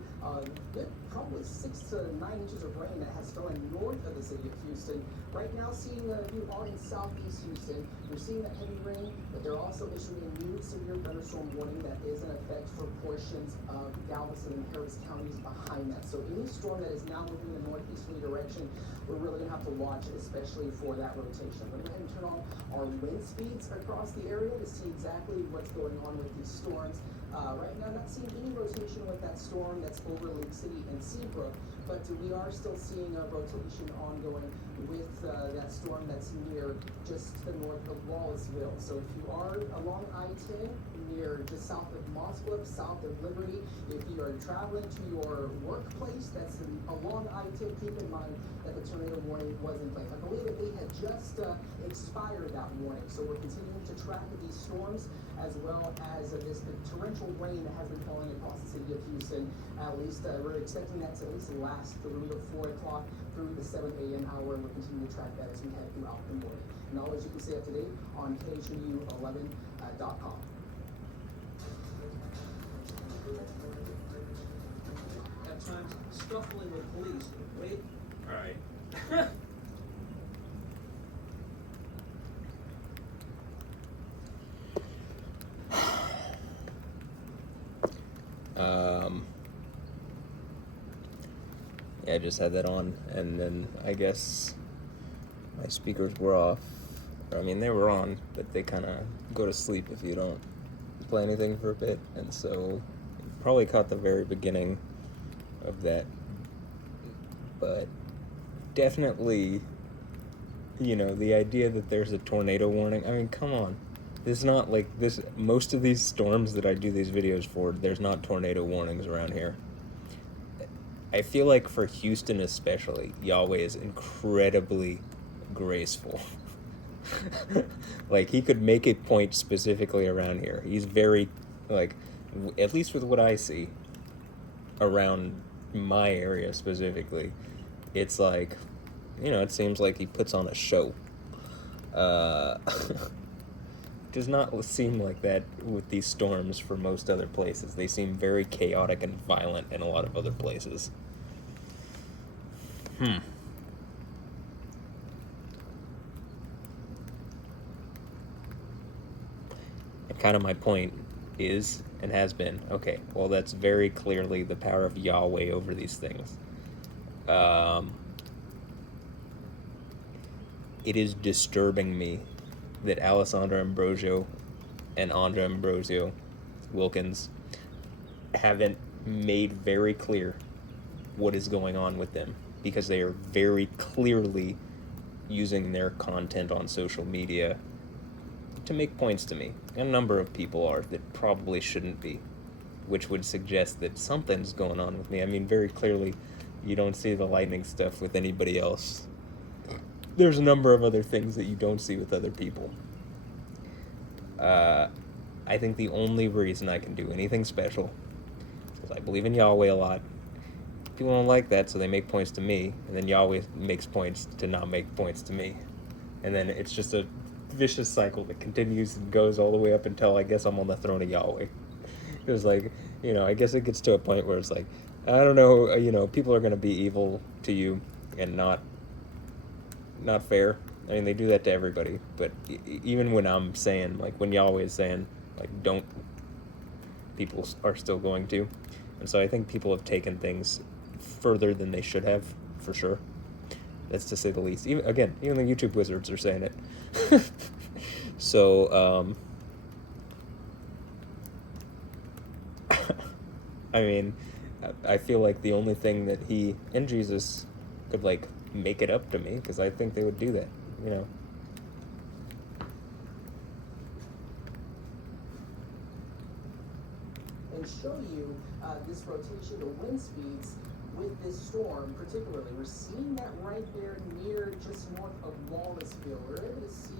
probably 6 to 9 inches of rain that has fallen north of the city of Houston. Right now, seeing if you are in southeast Houston, you're seeing that heavy rain, but they're also issuing a new severe thunderstorm warning that is in effect for portions of Galveston and Harris counties behind that. So any storm that is now moving in the northeasterly direction, we're really going to have to watch, especially for that rotation. We're going to go ahead and turn on our wind speeds across the area to see exactly what's going on with these storms. Right now, not seeing any rotation with that storm that's over Lake City and Seabrook, but we are still seeing a rotation ongoing with that storm that's near just to the north of Wallaceville. So if you are along I-10, near just south of Mosscliff, south of Liberty, if you are traveling to your workplace that's along I-10, keep in mind that the tornado warning was in place. I believe that they had just expired that warning. So we're continuing to track these storms as well as this torrential rain that has been falling across the city of Houston. At least we're expecting that to at least last through the 4 o'clock through the 7 a.m. hour, and we'll continue to track that as we head throughout the morning. And always you can stay up to date on KHNU11.com. At times, scuffling with police. Wait. All right. Yeah, I just had that on, and then I guess my speakers were off. I mean, they were on, but they kind of go to sleep if you don't play anything for a bit, and so you probably caught the very beginning of that, but definitely, you know, the idea that there's a tornado warning, I mean, come on. This is not like this. Most of these storms that I do these videos for, there's not tornado warnings around here. I feel like for Houston especially, Yahweh is incredibly graceful. Like, he could make a point specifically around here. He's very, like, at least with what I see around my area specifically, it's like, you know, it seems like he puts on a show. Does not seem like that with these storms for most other places. They seem very chaotic and violent in a lot of other places. And kind of my point is, and has been, okay, well, that's very clearly the power of Yahweh over these things. It is disturbing me that Alessandra Ambrosio and Andra Ambrosio Wilkins haven't made very clear what is going on with them, because they are very clearly using their content on social media to make points to me. A number of people are that probably shouldn't be, which would suggest that something's going on with me. I mean, very clearly, you don't see the lightning stuff with anybody else. There's a number of other things that you don't see with other people. I think the only reason I can do anything special is I believe in Yahweh a lot. People don't like that, so they make points to me, and then Yahweh makes points to not make points to me. And then it's just a vicious cycle that continues and goes all the way up until I guess I'm on the throne of Yahweh. It was like, you know, I guess it gets to a point where it's like, I don't know, you know, people are going to be evil to you and not fair. I mean, they do that to everybody, but even when I'm saying, like, when Yahweh is saying, like, don't, people are still going to. And so I think people have taken things further than they should have, for sure. That's to say the least. Even the YouTube wizards are saying it. So, I mean, I feel like the only thing that he and Jesus could, like, make it up to me, because I think they would do that, you know. And show you this rotation, the wind speeds with this storm particularly. We're seeing that right there near just north of Wallaceville. We're able to see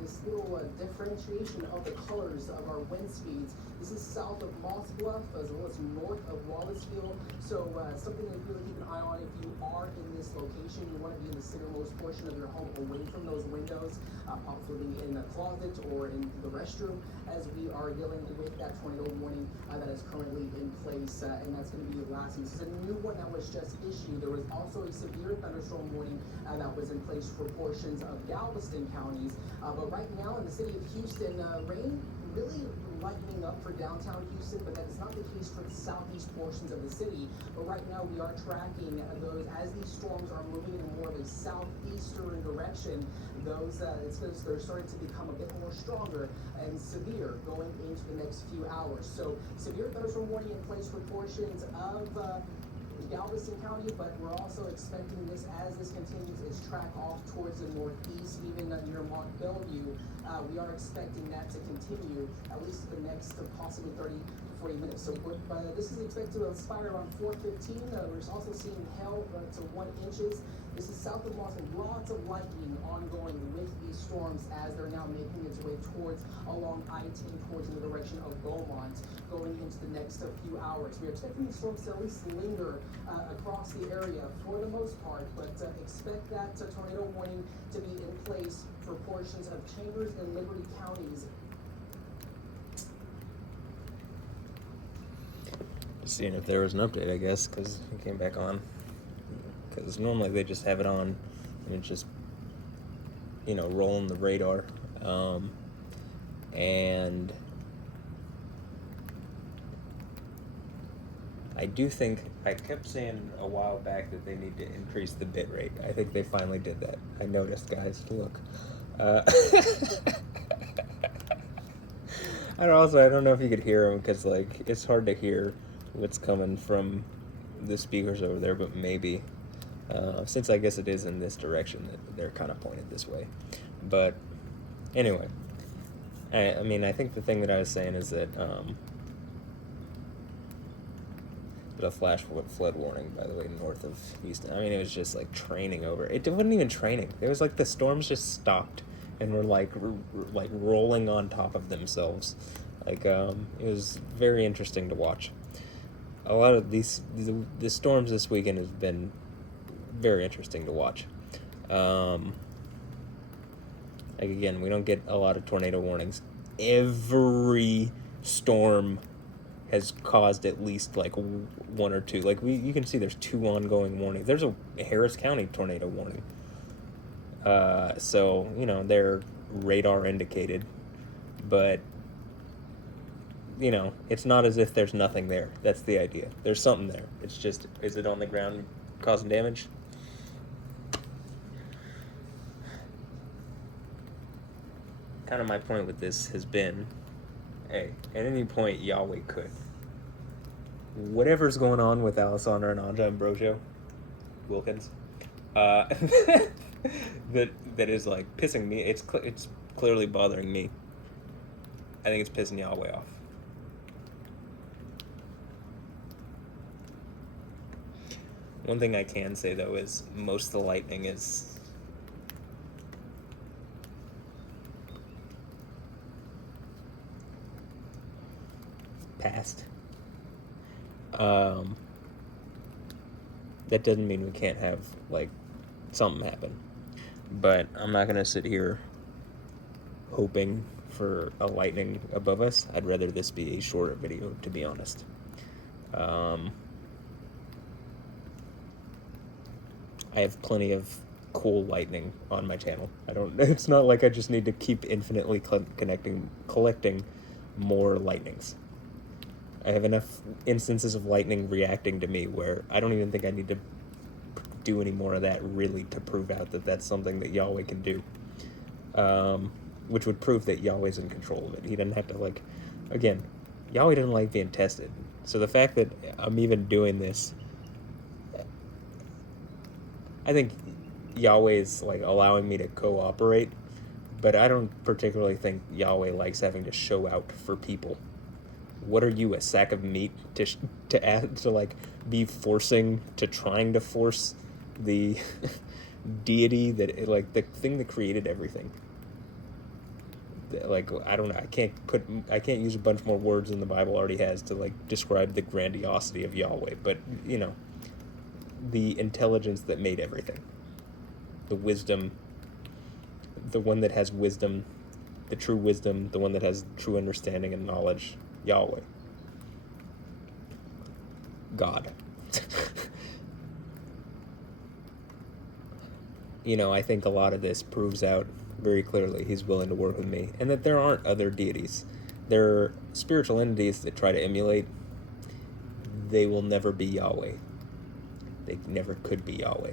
this little differentiation of the colors of our wind speeds. This is south of Moss Bluff as well as north of Wallaceville. So something to really keep an eye on if you are in this location. You want to be in the centermost portion of your home, away from those windows, possibly in a closet or in the restroom, as we are dealing with that tornado warning that is currently in place, and that's going to be lasting. This is a new one that was just issued. There was also a severe thunderstorm warning that was in place for portions of Galveston counties. But right now in the city of Houston, rain really lightening up for downtown Houston, but that is not the case for the southeast portions of the city. But right now we are tracking those as these storms are moving in more of a southeastern direction. Those they're starting to become a bit more stronger and severe going into the next few hours. So severe thunderstorm warning in place for portions of Galveston County, but we're also expecting this, as this continues its track off towards the northeast, even near Mont Bellevue. We are expecting that to continue at least for the next possibly 30 to 40 minutes. So this is expected to expire around 4:15. We're also seeing hail to 1 inches. This is south of Boston. Lots of lightning ongoing with these storms as they're now making its way towards along I-10 towards in the direction of Beaumont going into the next few hours. We're expecting these storms to at least linger across the area for the most part, but expect that tornado warning to be in place for portions of Chambers and Liberty counties. Just seeing if there was an update, I guess, because it came back on. Because normally they just have it on and it's just, you know, rolling the radar. And I do think, I kept saying a while back that they need to increase the bit rate. I think they finally did that. I noticed, guys. Look. I don't know if you could hear them, because, like, it's hard to hear what's coming from the speakers over there, but maybe. Since I guess it is in this direction, that they're kind of pointed this way. But anyway, I mean, I think the thing that I was saying is that there's a flash flood warning, by the way, north of Houston. I mean, it was just like training over. It wasn't even training. It was like the storms just stopped and were like rolling on top of themselves. Like it was very interesting to watch. A lot of the storms this weekend has been very interesting to watch. Like, again, we don't get a lot of tornado warnings. Every storm has caused at least like one or two. Like you can see there's 2 ongoing warnings. There's a Harris County tornado warning. So, you know, they're radar indicated, but you know, it's not as if there's nothing there. That's the idea. There's something there. It's just, is it on the ground causing damage? Kind of my point with this has been, hey, at any point Yahweh could. Whatever's going on with Alessandra and Anja Ambrosio Wilkins, that is like pissing me. It's clearly bothering me. I think it's pissing Yahweh off. One thing I can say though is most of the lightning is past. That doesn't mean we can't have like something happen, but I'm not gonna sit here hoping for a lightning above us. I'd rather this be a shorter video, to be honest. I have plenty of cool lightning on my channel. It's not like I just need to keep infinitely collecting more lightnings. I have enough instances of lightning reacting to me where I don't even think I need to do any more of that really to prove out that that's something that Yahweh can do. Which would prove that Yahweh's in control of it. He doesn't have to, like, again, Yahweh doesn't like being tested. So the fact that I'm even doing this, I think Yahweh is like allowing me to cooperate, but I don't particularly think Yahweh likes having to show out for people. What are you, a sack of meat to like be forcing, to trying to force the deity that, like, the thing that created everything? Like, I don't know, I can't use a bunch more words than the Bible already has to like describe the grandiosity of Yahweh, but you know, the intelligence that made everything, the wisdom, the one that has wisdom, the true wisdom, the one that has true understanding and knowledge, Yahweh. God. You know, I think a lot of this proves out very clearly he's willing to work with me, and that there aren't other deities. There are spiritual entities that try to emulate. They will never be Yahweh. They never could be Yahweh.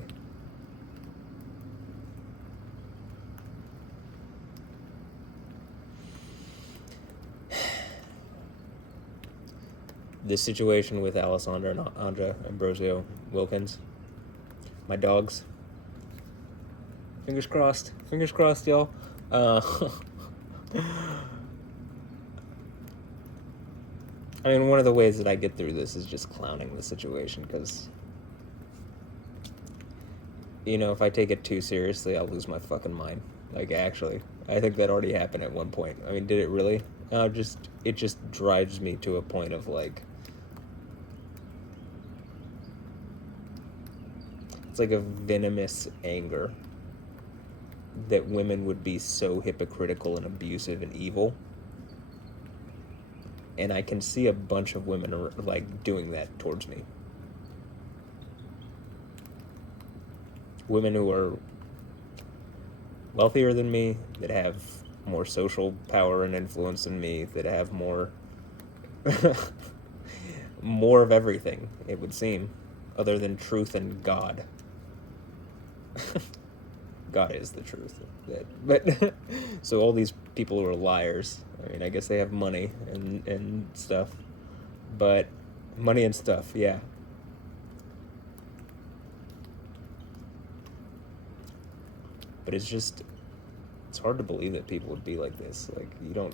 This situation with Alessandra and Andra Ambrosio Wilkins, my dogs. Fingers crossed, y'all. I mean, one of the ways that I get through this is just clowning the situation, because, you know, if I take it too seriously, I'll lose my fucking mind. Like, actually, I think that already happened at one point. I mean, did it really? It just drives me to a point of, like, it's like a venomous anger that women would be so hypocritical and abusive and evil. And I can see a bunch of women are, like, doing that towards me. Women who are wealthier than me, that have more social power and influence than me, that have more more of everything, it would seem, other than truth and God. God is the truth. But so all these people who are liars, I mean, I guess they have money and stuff. But money and stuff, yeah. But it's hard to believe that people would be like this. Like, you don't,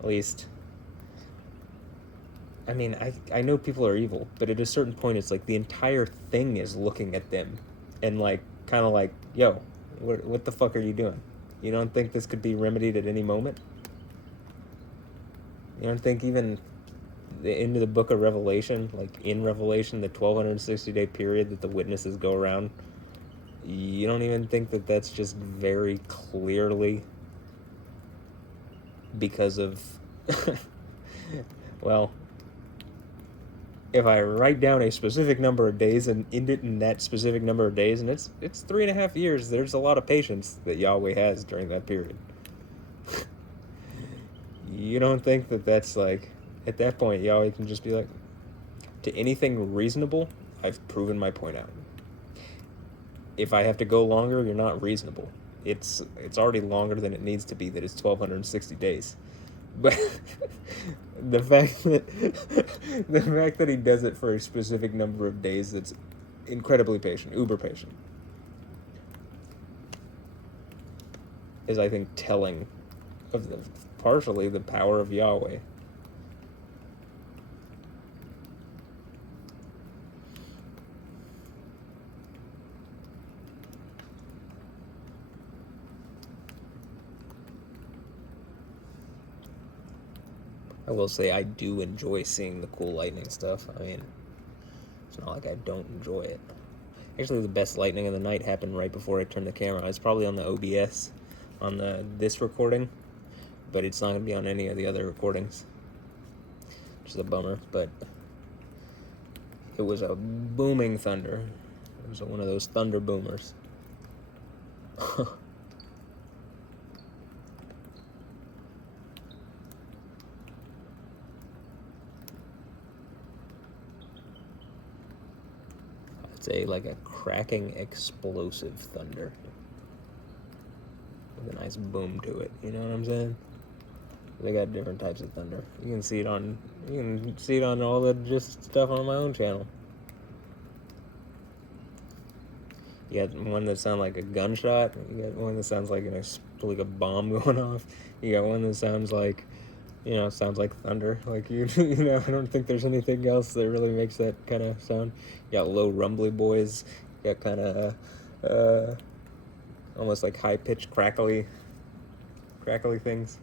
at least, I mean, I know people are evil, but at a certain point, it's like the entire thing is looking at them and, like, kind of like, yo, what the fuck are you doing? You don't think this could be remedied at any moment? You don't think even into the book of Revelation, like in Revelation, the 1260-day period that the witnesses go around, you don't even think that that's just very clearly because of, well, if I write down a specific number of days and end it in that specific number of days, and it's 3.5 years, there's a lot of patience that Yahweh has during that period. You don't think that that's like, at that point, Yahweh can just be like, to anything reasonable, I've proven my point out. If I have to go longer, you're not reasonable. It's already longer than it needs to be, that it's 1260 days. But the fact that he does it for a specific number of days, that's incredibly patient, uber patient, is, I think, telling of partially the power of Yahweh. I will say I do enjoy seeing the cool lightning stuff. I mean, it's not like I don't enjoy it. Actually, the best lightning of the night happened right before I turned the camera. It's probably on the OBS on this recording, but it's not going to be on any of the other recordings, which is a bummer. But it was a booming thunder. It was one of those thunder boomers. Like a cracking explosive thunder with a nice boom to it. You know what I'm saying? They got different types of thunder. You can see it on all the just stuff on my own channel. You got one that sounds like a gunshot. You got one that sounds like like a bomb going off. You got one that sounds like, sounds like thunder. Like I don't think there's anything else that really makes that kind of sound. You got low rumbly boys. You got kind of almost like high pitched crackly things.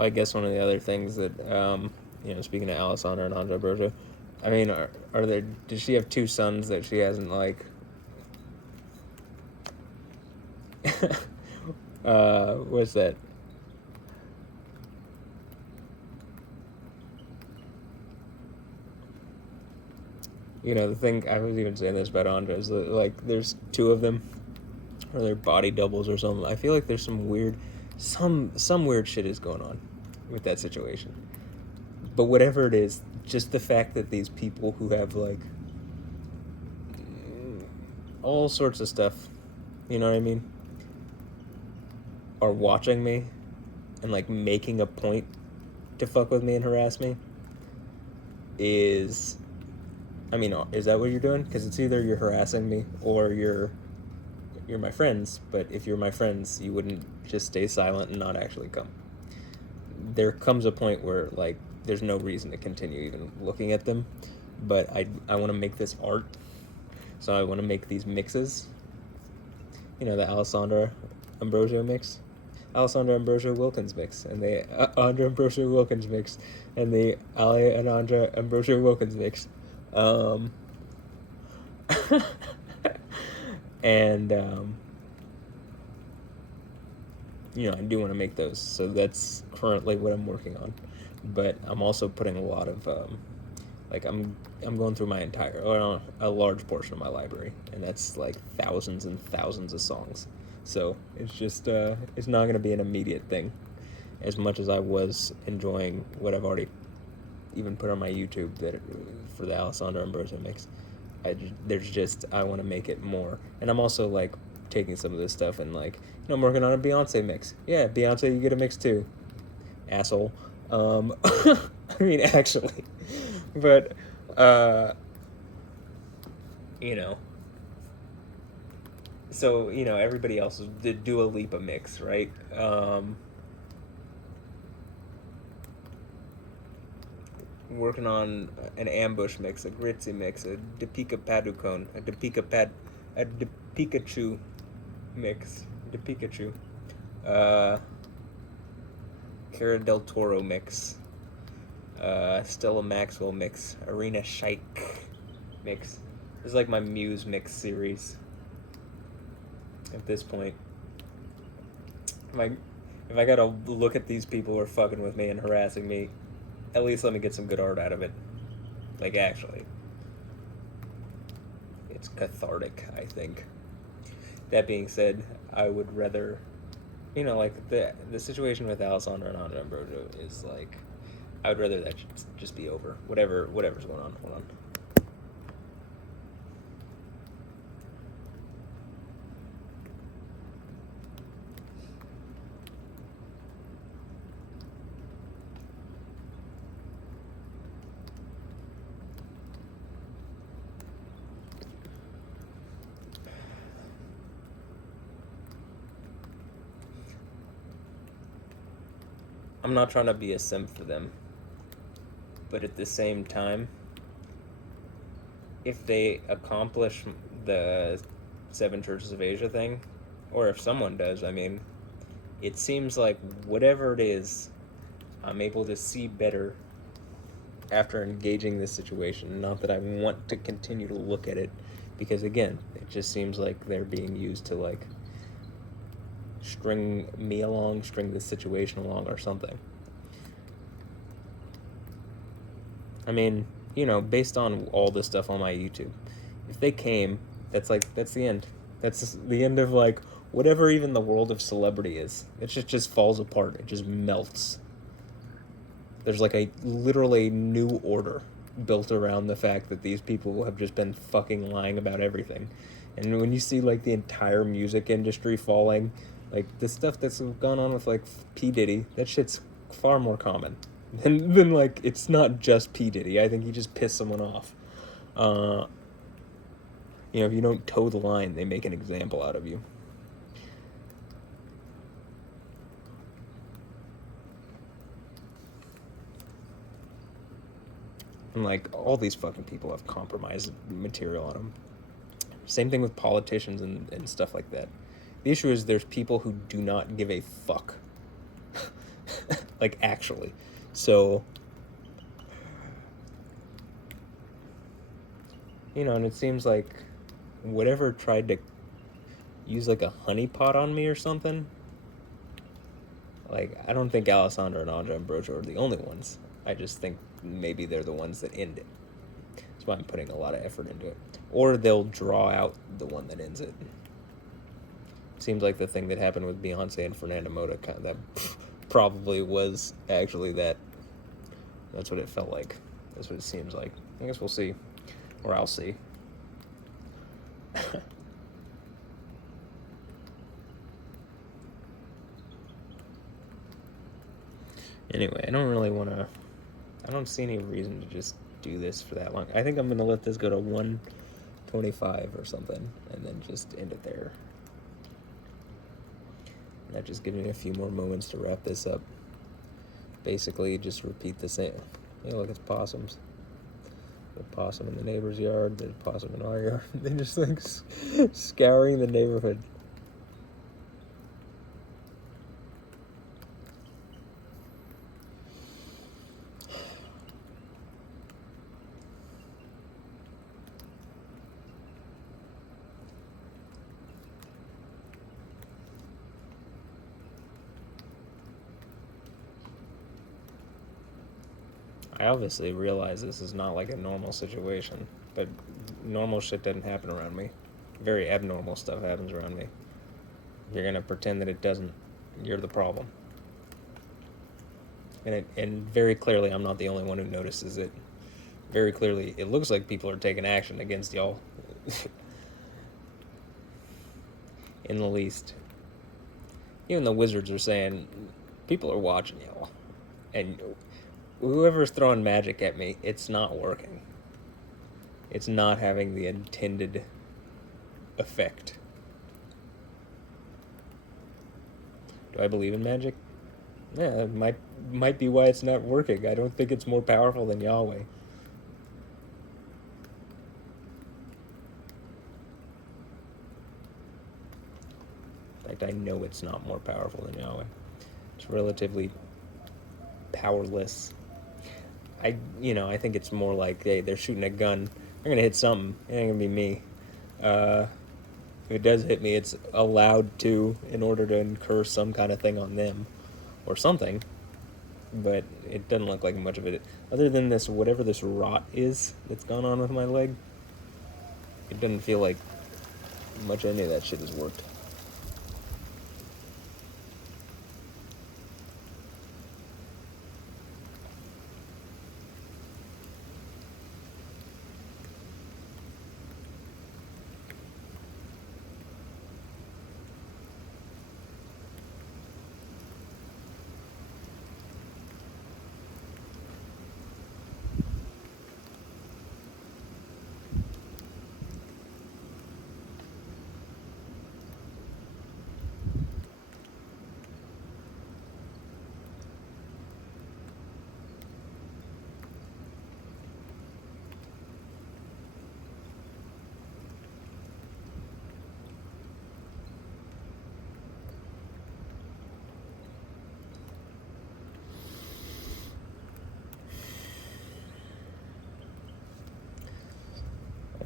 I guess one of the other things that, speaking of Alessandra and Andre Berger, I mean, are there? Does she have 2 sons that she hasn't like? What's that? The thing I was even saying this about Andre is that, like, there's 2 of them, or they're body doubles or something. I feel like there's some weird shit is going on with that situation. But whatever it is, just the fact that these people who have like all sorts of stuff, you know what I mean, are watching me and like making a point to fuck with me and harass me is that what you're doing? Because it's either you're harassing me or you're my friends. But if you're my friends, you wouldn't just stay silent and not actually come. There comes a point where like there's no reason to continue even looking at them. But I want to make this art, so I want to make these mixes. The Alessandra Ambrosio mix, Alessandra Ambrosio Wilkins mix, and the Andra Ambrosio Wilkins mix, and the Ali and Andra Ambrosio Wilkins mix. And I do want to make those, so that's currently what I'm working on. But I'm also putting a lot of I'm going through my a large portion of my library, and that's like thousands and thousands of songs. So it's just it's not going to be an immediate thing, as much as I was enjoying what I've already even put on my YouTube for the Alessandra Ambrosio mix. I want to make it more, and I'm also like taking some of this stuff and like I'm working on a Beyonce mix. Yeah, Beyonce, you get a mix too, asshole. I mean, actually, but so everybody else did Dua Lipa mix, right? Working on an ambush mix, a Gritzy mix, a Depika Padukone, a Pikachu mix, Pikachu, Cara del Toro mix, Stella Maxwell mix, Arena Shike mix. This is like my Muse mix series at this point. If I gotta look at these people who are fucking with me and harassing me, at least let me get some good art out of it. Like, actually. It's cathartic, I think. That being said, I would rather, like, the situation with Alessandra and Andra Ambrosio is, like, I would rather that just be over. Whatever's going on. Hold on. I'm not trying to be a simp for them, but at the same time, if they accomplish the 7 Churches of Asia thing, or if someone does, I mean, it seems like whatever it is, I'm able to see better after engaging this situation. Not that I want to continue to look at it, because again, it just seems like they're being used to like string me along, string this situation along or something. I mean, based on all this stuff on my YouTube, if they came, that's the end. That's the end of like whatever even the world of celebrity is. It just falls apart. It just melts. There's like a literally new order built around the fact that these people have just been fucking lying about everything. And when you see, like, the entire music industry falling, like, the stuff that's gone on with, like, P. Diddy, that shit's far more common than like, it's not just P. Diddy. I think he just pissed someone off. You know, if you don't toe the line, they make an example out of you. And, like, all these fucking people have compromised material on them. Same thing with politicians and stuff like that. The issue is there's people who do not give a fuck. Like, actually. So, you know, and it seems like whatever tried to use, like, a honeypot on me or something. Like, I don't think Alessandra and Andra Ambrosio are the only ones. I just think maybe they're the ones that end it. That's why I'm putting a lot of effort into it. Or they'll draw out the one that ends it. Seems like the thing that happened with Beyonce and Fernando Mota, kind of, that probably was actually that. That's what it felt like. That's what it seems like. I guess we'll see. Or I'll see. Anyway, I don't see any reason to just do this for that long. I think I'm going to let this go to 125 or something, and then just end it there. And that just gives me a few more moments to wrap this up. Basically, just repeat the same. Hey, look, it's possums. There's a possum in the neighbor's yard. There's a possum in our yard. They're just, like, scouring the neighborhood. I obviously realize this is not like a normal situation, but normal shit doesn't happen around me. Very abnormal stuff happens around me. If you're gonna pretend that it doesn't, you're the problem. And very clearly, I'm not the only one who notices it. Very clearly, it looks like people are taking action against y'all. In the least. Even the wizards are saying, people are watching y'all. And whoever's throwing magic at me, it's not working. It's not having the intended effect. Do I believe in magic? Yeah, it might be why it's not working. I don't think it's more powerful than Yahweh. In fact, I know it's not more powerful than Yahweh. It's relatively powerless. I think it's more like, hey, they're shooting a gun. They're gonna hit something. It ain't gonna be me. If it does hit me, it's allowed to in order to incur some kind of thing on them or something. But it doesn't look like much of it. Other than this, whatever this rot is that's gone on with my leg, it doesn't feel like much of any of that shit has worked.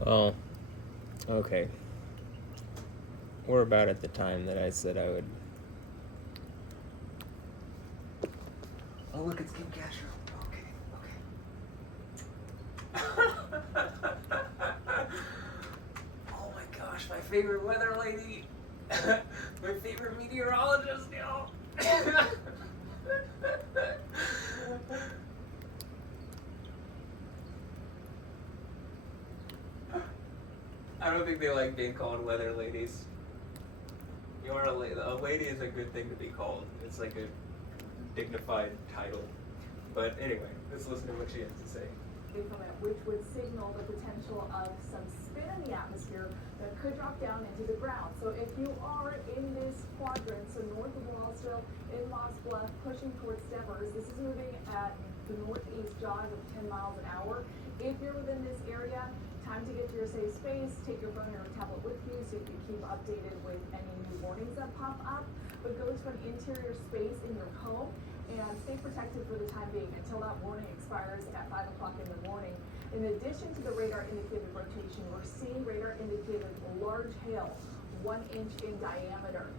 Well, okay. We're about at the time that I said I would. Oh, look, it's Kim Castro. Okay. Oh my gosh, my favorite weather lady. My favorite meteorologist, y'all. don't think they like being called weather ladies. You are a lady is a good thing to be called. It's like a dignified title. But anyway, let's listen to what she has to say. From it, which would signal the potential of some spin in the atmosphere that could drop down into the ground. So if you are in this quadrant, so north of Wallsville, in Moss Bluff, pushing towards Devers, this is moving at the northeast jog of 10 miles an hour. If you're within this area, time to get to your safe space, take your phone or tablet with you so you can keep updated with any new warnings that pop up. But go to an interior space in your home and stay protected for the time being until that warning expires at 5 o'clock in the morning. In addition to the radar indicated rotation, we're seeing radar indicated large hail, 1 inch in diameter.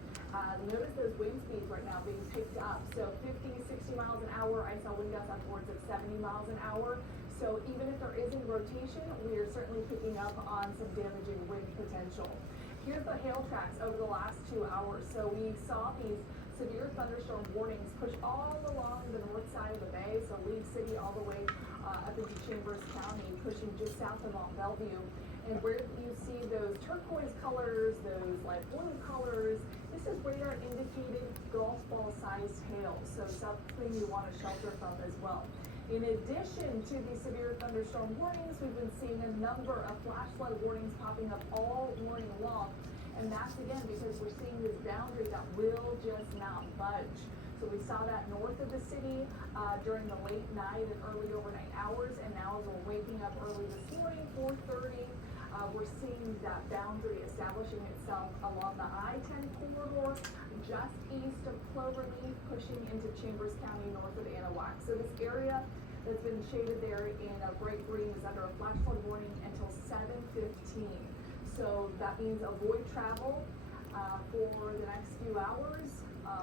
Notice those wind speeds right now being picked up. So 50, 60 miles an hour. I saw wind gusts upwards of 70 miles an hour. So even if there isn't rotation, we are certainly picking up on some damaging wind potential. Here's the hail tracks over the last 2 hours. So we saw these severe thunderstorm warnings push all along the north side of the bay, so League City all the way up into Chambers County, pushing just south of Mont Bellevue. And where you see those turquoise colors, those light blue colors, this is radar indicated golf ball sized hail, so something you want to shelter from as well. In addition to these severe thunderstorm warnings, we've been seeing a number of flash flood warnings popping up all morning long. And that's again because we're seeing this boundary that will just not budge. So we saw that north of the city during the late night and early overnight hours, and now as we're waking up early this morning, 4:30, we're seeing that boundary establishing itself along the I-10 corridor, just east of Cloverleaf, pushing into Chambers County, north of Anahuac. So this area that's been shaded there in a bright green is under a flash flood warning until 7:15. So that means avoid travel for the next few hours.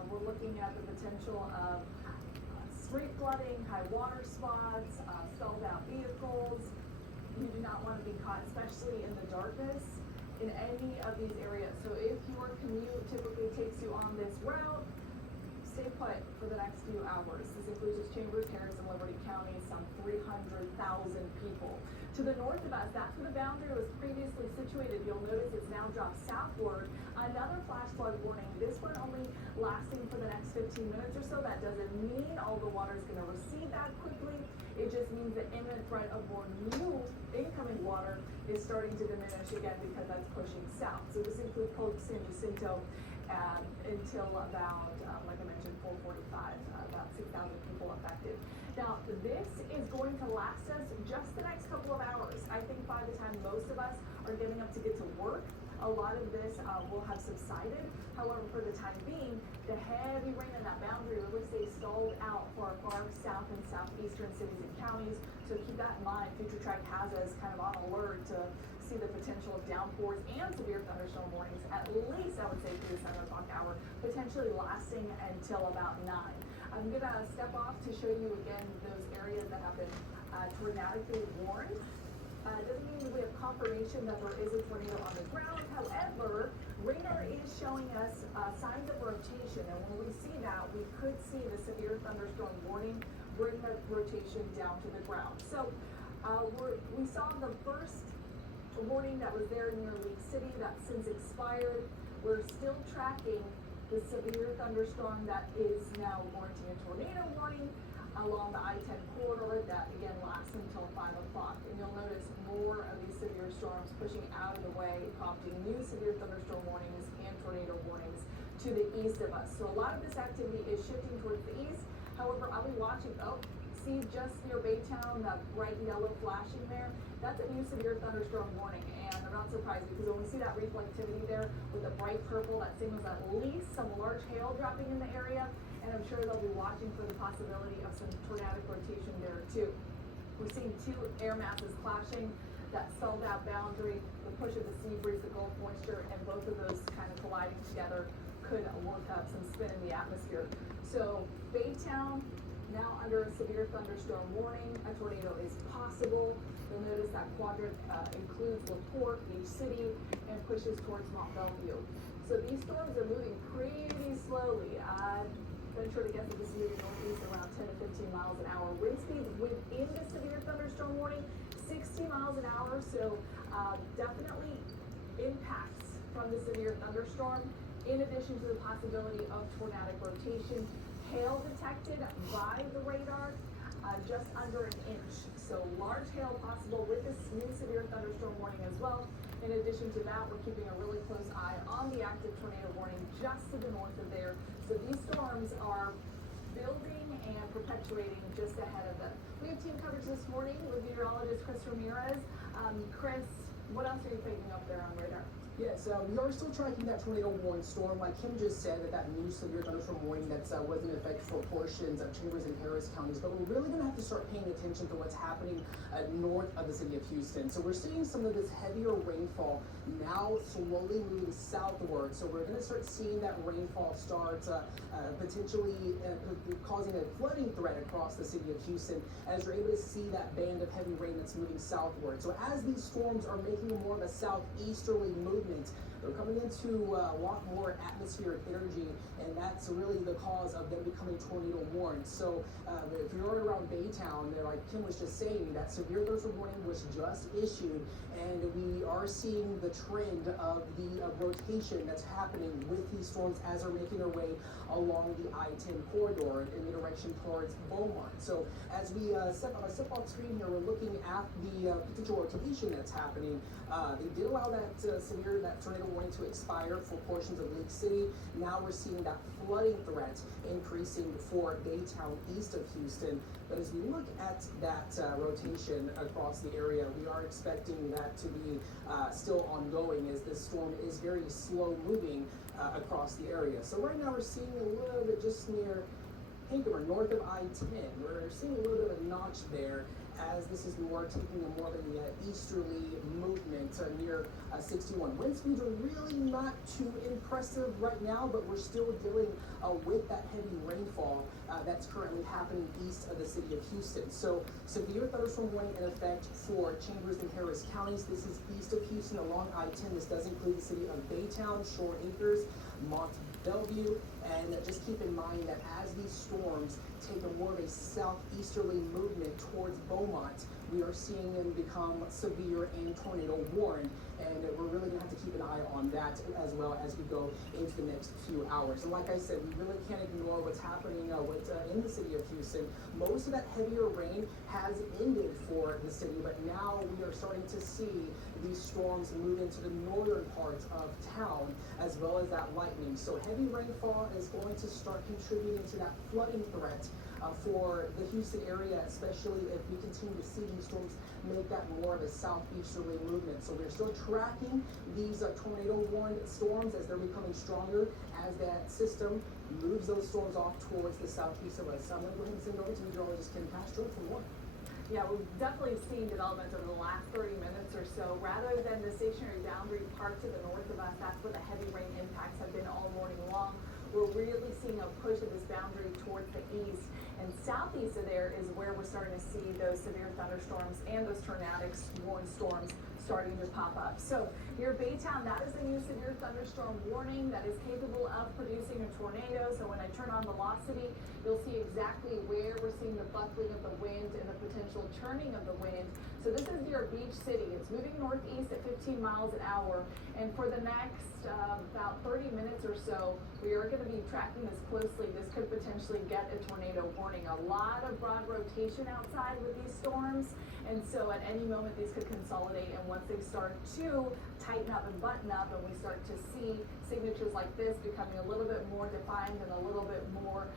We're looking at the potential of street flooding, high water spots, stalled out vehicles. You do not want to be caught, especially in the darkness, in any of these areas. So if your commute typically takes you on this route, stay put for the next few hours. This includes just Chambers, Harris, and Liberty counties, some 300,000 people. To the north of us, that's where the boundary was previously situated. You'll notice it's now dropped southward. Another flash flood warning, this one only lasting for the next 15 minutes or so. That doesn't mean all the water is going to recede that quickly. It just means the imminent threat of more new incoming water is starting to diminish again because that's pushing south. So this includes Polk, San Jacinto, until about, like I mentioned, 4:45, about 6,000 people affected. Now, this is going to last us just the next couple of hours. I think by the time most of us are getting up to get to work, a lot of this will have subsided. However, for the time being, the heavy rain in that boundary really stays stalled out for our far south and southeastern cities and counties. So keep that in mind. Future Track has us kind of on alert to see the potential of downpours and severe thunderstorm warnings, at least I would say through the 7 o'clock hour, potentially lasting until about 9. I'm going to step off to show you again those areas that have been tornadically warned. It doesn't mean that we have confirmation that there is a tornado on the ground. However, radar is showing us signs of rotation, and when we see that, we could see the severe thunderstorm warning bring that rotation down to the ground. So we saw the first warning that was there near League City that's since expired. We're still tracking the severe thunderstorm that is now warranting a tornado warning along the I-10 corridor that again lasts until 5 o'clock. And you'll notice more of these severe storms pushing out of the way, prompting new severe thunderstorm warnings and tornado warnings to the east of us. So a lot of this activity is shifting towards the east. However, I'll be watching, see just near Baytown, that bright yellow flashing there, that's a new severe thunderstorm warning. And I'm not surprised because when we see that reflectivity there with the bright purple, that signals at least some large hail dropping in the area. And I'm sure they'll be watching for the possibility of some tornadic rotation there too. We're seeing 2 air masses clashing, that stalled out boundary, the push of the sea breeze, the Gulf moisture, and both of those kind of colliding together could work up some spin in the atmosphere. So Baytown, now under a severe thunderstorm warning, a tornado is possible. You'll notice that quadrant includes LaPorte, Beach City, and pushes towards Mont Bellevue. So these storms are moving pretty slowly. Venture to guess that this is moving northeast around 10 to 15 miles an hour. Wind speeds within the severe thunderstorm warning, 60 miles an hour. So definitely impacts from the severe thunderstorm, in addition to the possibility of tornadic rotation. Hail detected by the radar, just under an inch. So large hail possible with this new severe thunderstorm warning as well. In addition to that, we're keeping a really close eye on the active tornado warning just to the north of there. So these storms are building and perpetuating just ahead of them. We have team coverage this morning with meteorologist Chris Ramirez. Chris, what else are you picking up there on radar? Yes, we are still tracking that tornado warning storm. Like Kim just said, that new severe thunderstorm warning that was in effect for portions of Chambers and Harris counties. But we're really going to have to start paying attention to what's happening north of the city of Houston. So we're seeing some of this heavier rainfall now slowly moving southward. So we're going to start seeing that rainfall start potentially causing a flooding threat across the city of Houston as you're able to see that band of heavy rain that's moving southward. So as these storms are making more of a southeasterly movement, they're coming into a lot more atmospheric energy, and that's really the cause of them becoming tornado warned. So if you're around Baytown, like Kim was just saying, that severe thunderstorm warning was just issued, and we are seeing the trend of the rotation that's happening with these storms as they're making their way along the I-10 corridor in the direction towards Beaumont. So as we step off screen here, we're looking at the potential rotation that's happening. They did allow that tornado warning to expire for portions of Lake City. Now we're seeing that flooding threat increasing for Baytown east of Houston. But as we look at that rotation across the area, we are expecting that to be still ongoing as this storm is very slow moving across the area. So right now we're seeing a little bit just near Hinkemer, north of I-10. We're seeing a little bit of a notch there as this is taking a more of an easterly movement near 61. Wind speeds are really not too impressive right now, but we're still dealing with that heavy rainfall that's currently happening east of the city of Houston. So severe thunderstorm warning in effect for Chambers and Harris counties. This is east of Houston along I-10. This does include the city of Baytown, Shore Acres, Mont Bellevue, and just keep in mind that as these storms take a more of a southeasterly movement towards Beaumont, we are seeing them become severe and tornado warned, and we're really going to have to keep an eye on that as well as we go into the next few hours. And like I said, we really can't ignore what's happening in the city of Houston. Most of that heavier rain has ended for the city, but now we are starting to see these storms move into the northern parts of town as well as that lightning. So heavy rainfall is going to start contributing to that flooding threat for the Houston area, especially if we continue to see these storms make that more of a southeasterly movement. So we're still tracking these tornado warned storms as they're becoming stronger as that system moves those storms off towards the southeast of us. So I'm going to go ahead and send it over to meteorologist Kim Castro for more. Yeah, we've definitely seen developments over the last 30 minutes or so. Rather than the stationary boundary part to the north of us, that's where the heavy rain impacts have been all morning long. We're really seeing a push of this boundary towards the east. And southeast of there is where we're starting to see those severe thunderstorms and those tornadic warned storms starting to pop up. So near Baytown, that is a new severe thunderstorm warning that is capable of producing a tornado. So when I turn on velocity, you'll see exactly where we're seeing the buckling of the wind and the potential churning of the wind. So this is near Beach City. It's moving northeast at 15 miles an hour. And for the next about 30 minutes or so, we are going to be tracking this closely. This could potentially get a tornado warning. A lot of broad rotation outside with these storms. And so at any moment, these could consolidate. And once they start to tighten up and button up and we start to see signatures like this becoming a little bit more defined and a little bit more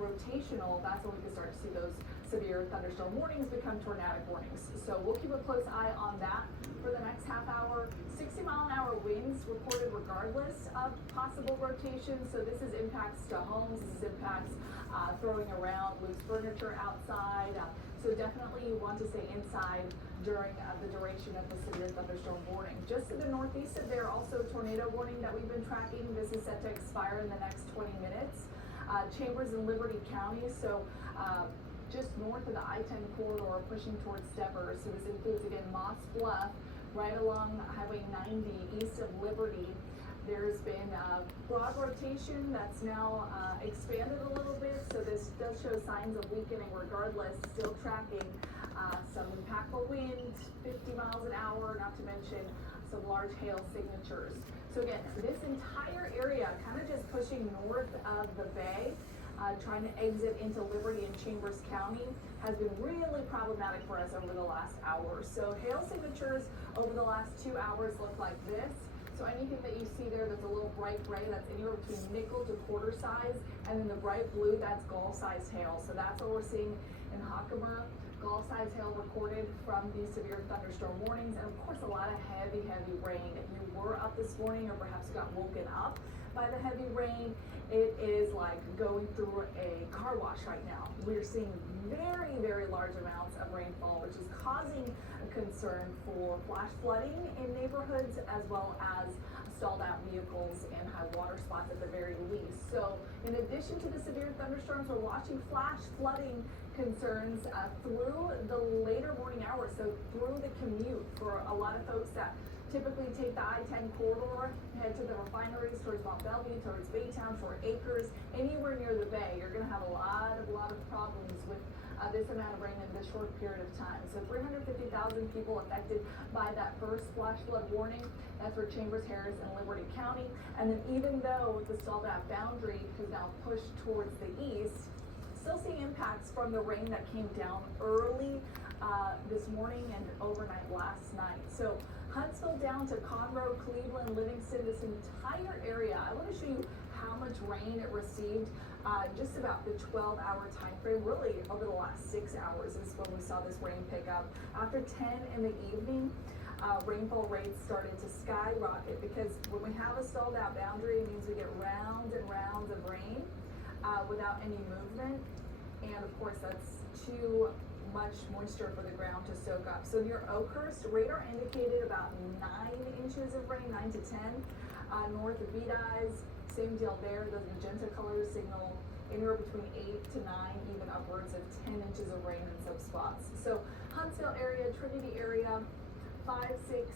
rotational, that's when we can start to see those severe thunderstorm warnings become tornadic warnings. So we'll keep a close eye on that for the next half hour. 60-mile-an-hour winds reported regardless of possible rotation. So this is impacts to homes, this is impacts throwing around loose furniture outside. So definitely you want to stay inside during the duration of the severe thunderstorm warning. Just to the northeast of there, also tornado warning that we've been tracking. This is set to expire in the next 20 minutes. Chambers and Liberty counties, so just north of the I-10 corridor, pushing towards Devers. So this includes again Moss Bluff, right along Highway 90 east of Liberty. There's been broad rotation that's now expanded a little bit, so this does show signs of weakening regardless, still tracking some impactful wind, 50 miles an hour, not to mention some large hail signatures. So again, this entire area kind of just pushing north of the bay, trying to exit into Liberty and Chambers County has been really problematic for us over the last hour. So hail signatures over the last 2 hours look like this. So anything that you see there that's a little bright gray, that's anywhere between nickel to quarter size, and then the bright blue, that's gall-sized hail. So that's what we're seeing in Herkimer. Gall-sized hail recorded from these severe thunderstorm warnings, and of course a lot of heavy rain. If you were up this morning or perhaps got woken up by the heavy rain, it is like going through a car wash right now. We're seeing very large amounts of rainfall, which is causing a concern for flash flooding in neighborhoods as well as stalled out vehicles and high water spots at the very least. So in addition to the severe thunderstorms, we're watching flash flooding concerns through the later morning hours, so through the commute for a lot of folks that typically take the I-10 corridor, head to the refineries towards Mont Belvieu, towards Baytown, Short Acres, anywhere near the bay. You're going to have a lot of problems with this amount of rain in this short period of time. So 350,000 people affected by that first flash flood warning. That's for Chambers, Harris, and Liberty County. And then even though the stalled out boundary has now pushed towards the east, still seeing impacts from the rain that came down early this morning and overnight last night. So Huntsville down to Conroe, Cleveland, Livingston, this entire area. I want to show you how much rain it received just about the 12-hour time frame. Really over the last 6 hours is when we saw this rain pick up. After 10 in the evening, rainfall rates started to skyrocket because when we have a stalled out boundary, it means we get rounds and rounds of rain without any movement. And of course that's too much moisture for the ground to soak up. So near Oakhurst, radar indicated about 9 inches of rain, 9 to 10. North of Beat Eyes, same deal there. Those magenta colors signal anywhere between 8 to 9, even upwards of 10 inches of rain in some spots. So Huntsville area, Trinity area, 5, 6,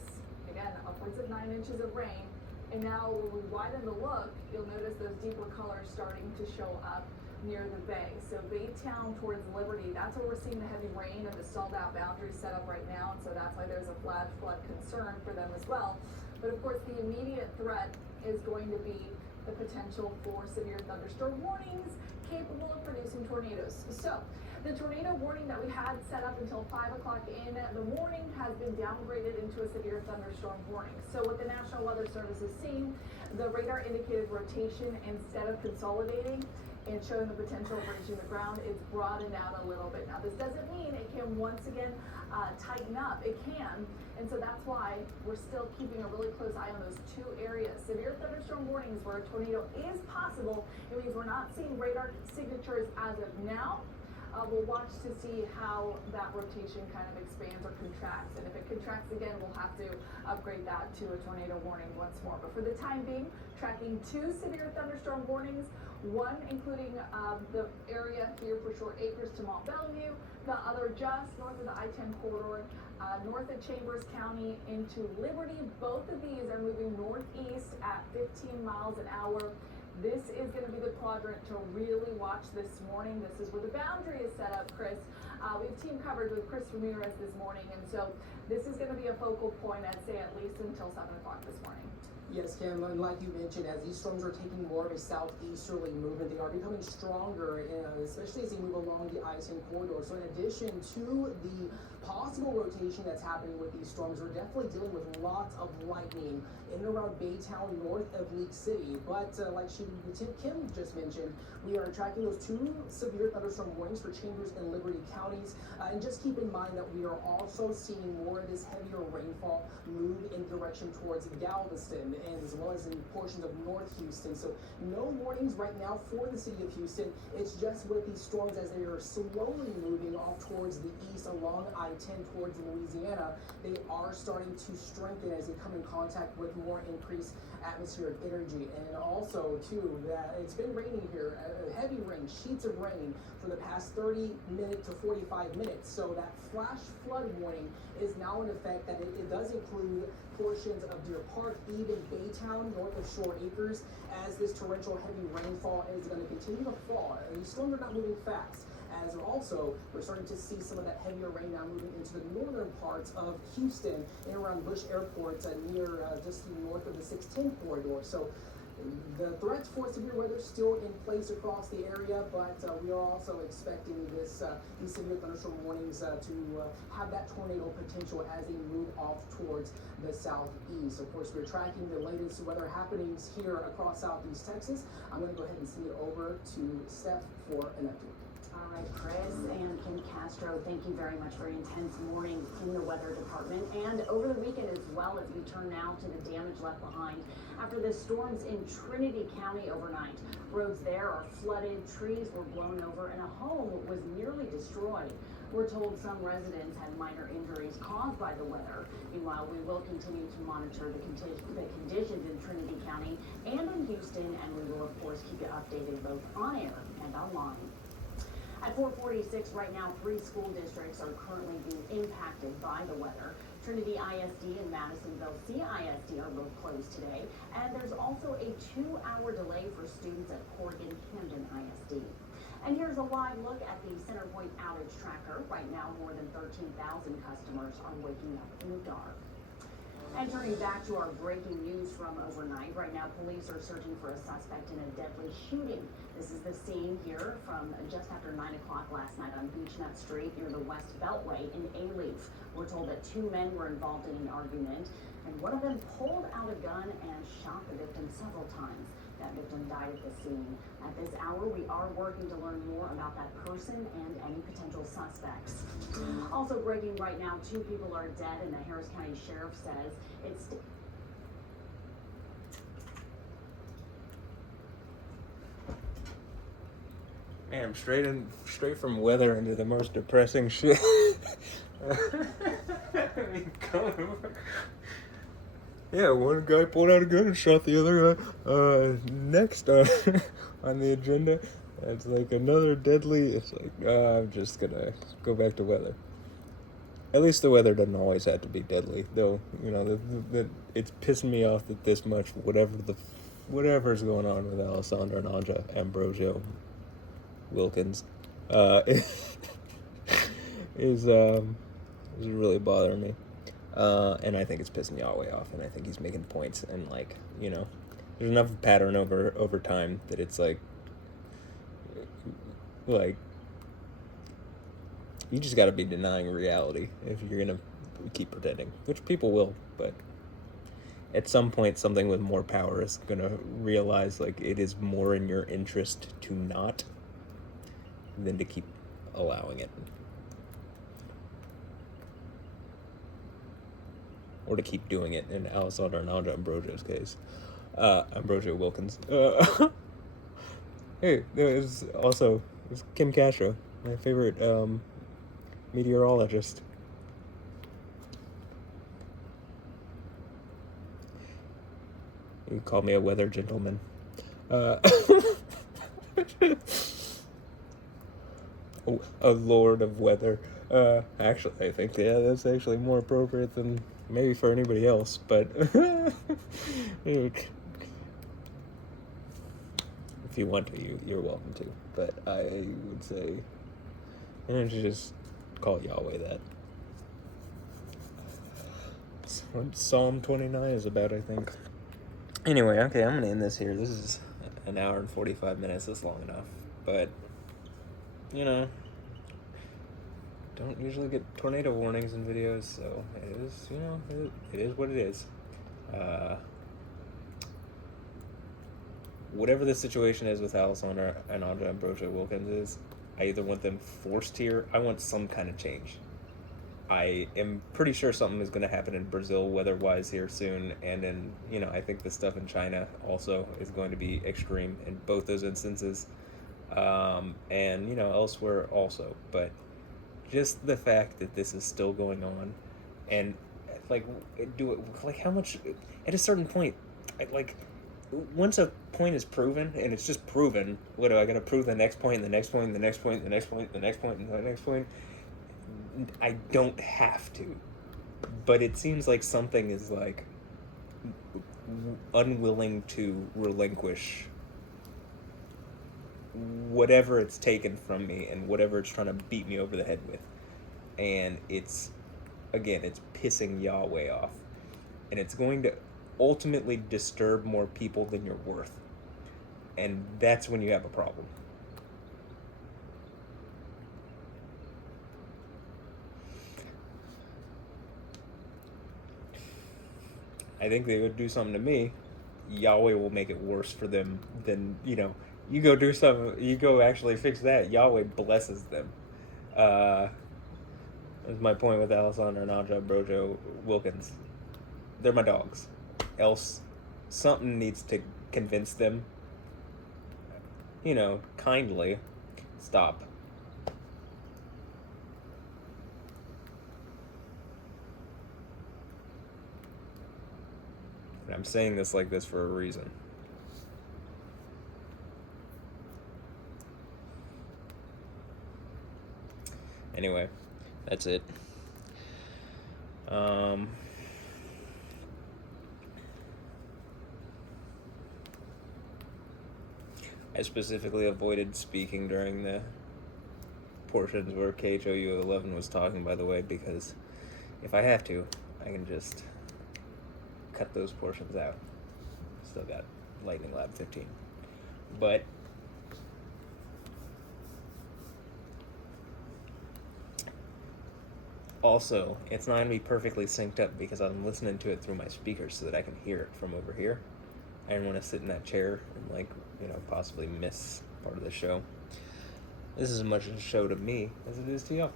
again, upwards of 9 inches of rain. And now when we widen the look, you'll notice those deeper colors starting to show up near the bay. So Baytown towards Liberty, that's where we're seeing the heavy rain and the stalled out boundary set up right now. And so that's why there's a flash flood concern for them as well. But of course, the immediate threat is going to be the potential for severe thunderstorm warnings capable of producing tornadoes. So the tornado warning that we had set up until 5 o'clock in the morning has been downgraded into a severe thunderstorm warning. So what the National Weather Service is seeing, the radar indicated rotation instead of consolidating and showing the potential of reaching the ground, it's broadened out a little bit. Now this doesn't mean it can once again tighten up. It can, and so that's why we're still keeping a really close eye on those two areas. Severe thunderstorm warnings where a tornado is possible. It means we're not seeing radar signatures as of now. We'll watch to see how that rotation kind of expands or contracts. And if it contracts again, we'll have to upgrade that to a tornado warning once more. But for the time being, tracking 2 severe thunderstorm warnings, one including the area here for Short Acres to Mont Belvieu, the other just north of the I-10 corridor, north of Chambers County into Liberty. Both of these are moving northeast at 15 miles an hour. This is going to be the quadrant to really watch this morning. This is where the boundary is set up, Chris. We have team coverage with Chris Ramirez this morning, and so this is going to be a focal point, I'd say, at least until 7 o'clock this morning. Yes, Kim, and like you mentioned, as these storms are taking more of a southeasterly movement, they are becoming stronger, especially as they move along the I-10 corridor. So in addition to the possible rotation that's happening with these storms, we're definitely dealing with lots of lightning in and around Baytown, north of League City. But like Kim just mentioned, we are tracking those 2 severe thunderstorm warnings for Chambers and Liberty counties. And just keep in mind that we are also seeing more of this heavier rainfall move in direction towards Galveston, and as well as in portions of North Houston. So no warnings right now for the city of Houston. It's just with these storms as they are slowly moving off towards the east along I-10 towards Louisiana, they are starting to strengthen as they come in contact with more increased atmospheric energy. And also too, that it's been raining here, heavy rain, sheets of rain for the past 30 minutes to 45 minutes. So that flash flood warning is now in effect, that it does include portions of Deer Park, even Baytown, north of Shore Acres, as this torrential heavy rainfall is going to continue to fall. And these storms are not moving fast. as also we're starting to see some of that heavier rain now moving into the northern parts of Houston and around Bush Airport near just north of the 610 corridor. So the threats for severe weather still in place across the area, but we are also expecting these severe thunderstorm warnings to have that tornado potential as they move off towards the southeast. Of course, we're tracking the latest weather happenings here across southeast Texas. I'm going to go ahead and send it over to Steph for an update. All right, Chris and Kim Castro, thank you very much for an intense morning in the weather department and over the weekend as well, as we turn now to the damage left behind after the storms in Trinity County overnight. Roads there are flooded, trees were blown over, and a home was nearly destroyed. We're told some residents had minor injuries caused by the weather. Meanwhile, we will continue to monitor the conditions in Trinity County and in Houston, and we will, of course, keep you updated both on air and online. At 4:46 right now, 3 school districts are currently being impacted by the weather. Trinity ISD and Madisonville CISD are both closed today, and there's also a 2-hour delay for students at Corrigan Camden ISD. And here's a live look at the CenterPoint outage tracker. Right now, more than 13,000 customers are waking up in the dark. And turning back to our breaking news from overnight, right now police are searching for a suspect in a deadly shooting. This is the scene here from just after 9 o'clock last night on Beechnut Street near the West Beltway in Alief. We're told that 2 men were involved in an argument, and one of them pulled out a gun and shot the victim several times. That victim died at the scene. At this hour, we are working to learn more about that person and any potential suspects. Also breaking right now, 2 people are dead, and the Harris County Sheriff says it's... Man, I'm straight from weather into the most depressing shit. Yeah, one guy pulled out a gun and shot the other guy. Next on the agenda, it's like another deadly. It's like I'm just gonna go back to weather. At least the weather doesn't always have to be deadly, though. You know, it's pissing me off that this much whatever's going on with Alessandra and Anja Ambrosio Wilkins is really bothering me. And I think it's pissing me all the way off, and I think he's making points, and like, you know, there's enough pattern over time that it's like you just got to be denying reality if you're gonna keep pretending, which people will, but at some point something with more power is gonna realize like it is more in your interest to not than to keep allowing it. Or to keep doing it in Alessandra and Anja Ambrosio's case. Ambrosio Wilkins. Hey, there's also Kim Castro, my favorite meteorologist. You call me a weather gentleman. A lord of weather. Actually, I think, yeah, that's actually more appropriate than maybe for anybody else, but if you want to, you're welcome to. But I would say, why don't you just call Yahweh that? That's what Psalm 29 is about, I think. Anyway, okay, I'm gonna end this here. This is an hour and 45 minutes. That's long enough, but you know, don't usually get tornado warnings in videos, so it is, you know, it is what it is. Whatever the situation is with Alessandra and Anja Ambrosio Wilkins is, I either want them forced here, I want some kind of change. I am pretty sure something is going to happen in Brazil weather-wise here soon, and in, you know, I think the stuff in China also is going to be extreme in both those instances, and, you know, elsewhere also, but just the fact that this is still going on, and like, how much, at a certain point, once a point is proven, and it's just proven, what do I gotta prove the next point, the next point, the next point, the next point, the next point, and the next point? I don't have to, but it seems like something is like unwilling to relinquish whatever it's taken from me and whatever it's trying to beat me over the head with. And it's pissing Yahweh off. And it's going to ultimately disturb more people than you're worth. And that's when you have a problem. I think they would do something to me, Yahweh will make it worse for them than, you go do something, you go actually fix that, Yahweh blesses them. That's my point with Alessandra, Naja, Brojo, Wilkins. They're my dogs. Else, something needs to convince them, kindly, stop. And I'm saying this like this for a reason. Anyway, that's it. I specifically avoided speaking during the portions where KHOU 11 was talking, by the way, because if I have to, I can just cut those portions out. Still got Lightning Lab 15. But also, it's not going to be perfectly synced up because I'm listening to it through my speakers so that I can hear it from over here. I didn't want to sit in that chair and, possibly miss part of the show. This is as much a show to me as it is to y'all.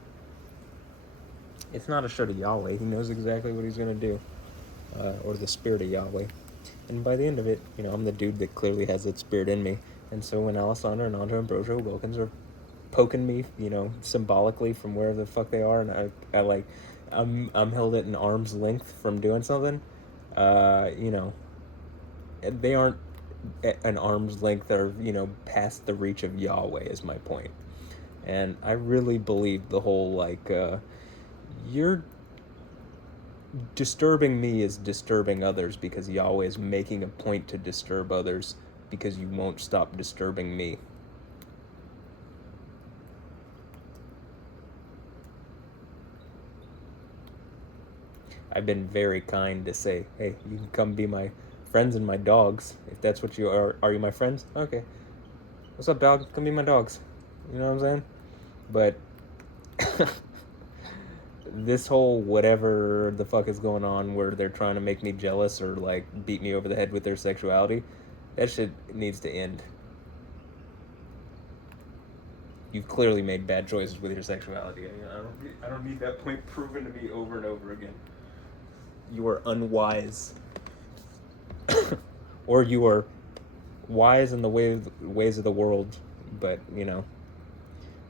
It's not a show to Yahweh. He knows exactly what he's going to do. Or the spirit of Yahweh. And by the end of it, I'm the dude that clearly has that spirit in me. And so when Alessandra and Andra and Brojo Wilkins are poking me, symbolically from wherever the fuck they are, and I'm held at an arm's length from doing something, they aren't at an arm's length or, past the reach of Yahweh is my point. And I really believe the whole, you're disturbing me is disturbing others because Yahweh is making a point to disturb others because you won't stop disturbing me. I've been very kind to say, hey, you can come be my friends and my dogs, if that's what you are. Are you my friends? Okay. What's up, dog? Come be my dogs. You know what I'm saying? But this whole whatever the fuck is going on where they're trying to make me jealous or, beat me over the head with their sexuality, that shit needs to end. You've clearly made bad choices with your sexuality. I don't need that point proven to me over and over again. You are unwise. Or you are wise in the ways of the world, but, the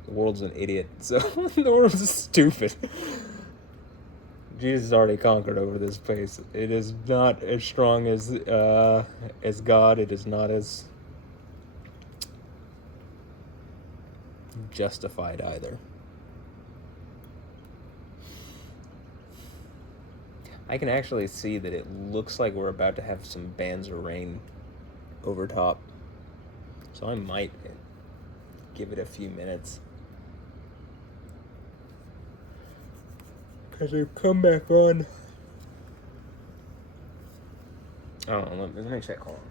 world's an idiot, so the world's stupid. Jesus already conquered over this place. It is not as strong as God. It is not as justified either. I can actually see that it looks like we're about to have some bands of rain over top. So I might give it a few minutes. Because they've come back on. I don't know, let me check, hold on.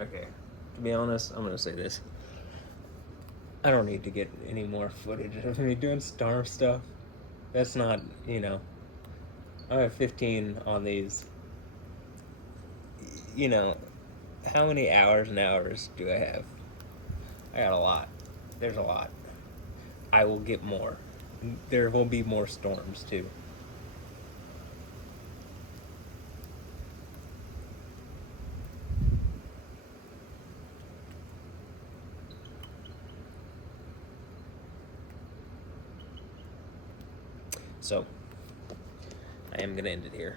Okay, to be honest, I'm gonna say this. I don't need to get any more footage of me doing storm stuff. That's not, I have 15 on these. How many hours and hours do I have? I got a lot. There's a lot. I will get more. There will be more storms, too. So, I am gonna end it here.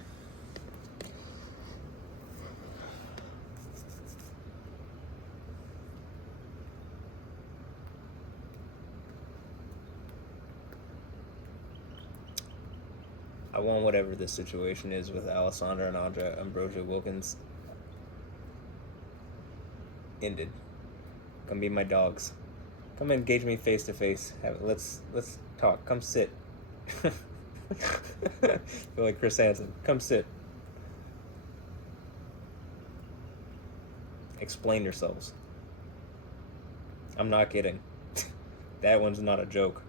I want whatever this situation is with Alessandra and Ambrosia Wilkins ended. Come be my dogs. Come engage me face to face. Let's talk. Come sit. Feel like Chris Hansen. Come sit. Explain yourselves. I'm not kidding. That one's not a joke.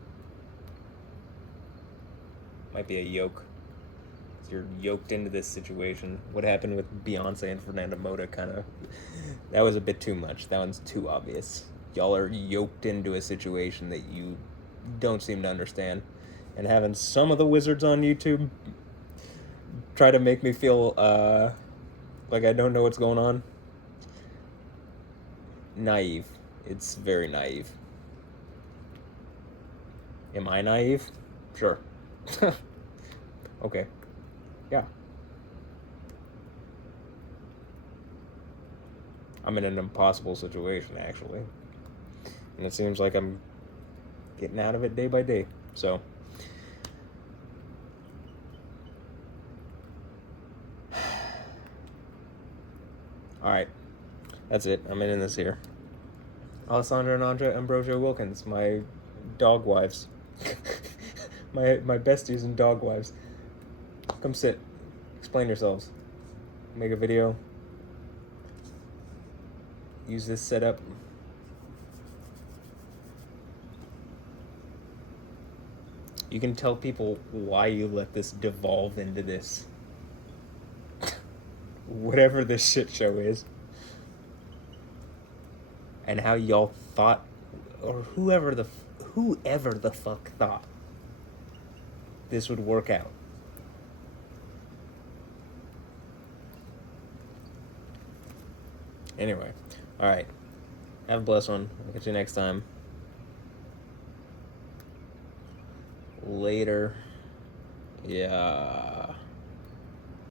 Might be a yoke. You're yoked into this situation. What happened with Beyonce and Fernanda Mota that was a bit too much. That one's too obvious. Y'all are yoked into a situation that you don't seem to understand. And having some of the wizards on YouTube try to make me feel like I don't know what's going on. Naive. It's very naive. Am I naive? Sure. Okay. Yeah. I'm in an impossible situation, actually. And it seems like I'm getting out of it day by day. So, alright. That's it. I'm ending this here. Alessandra and Ambrosia Wilkins, my dog wives. my besties and dog wives. Come sit. Explain yourselves. Make a video. Use this setup. You can tell people why you let this devolve into this. Whatever this shit show is. And how y'all thought, or whoever the fuck thought this would work out. Anyway, alright. Have a blessed one. I'll catch you next time. Later. Yeah.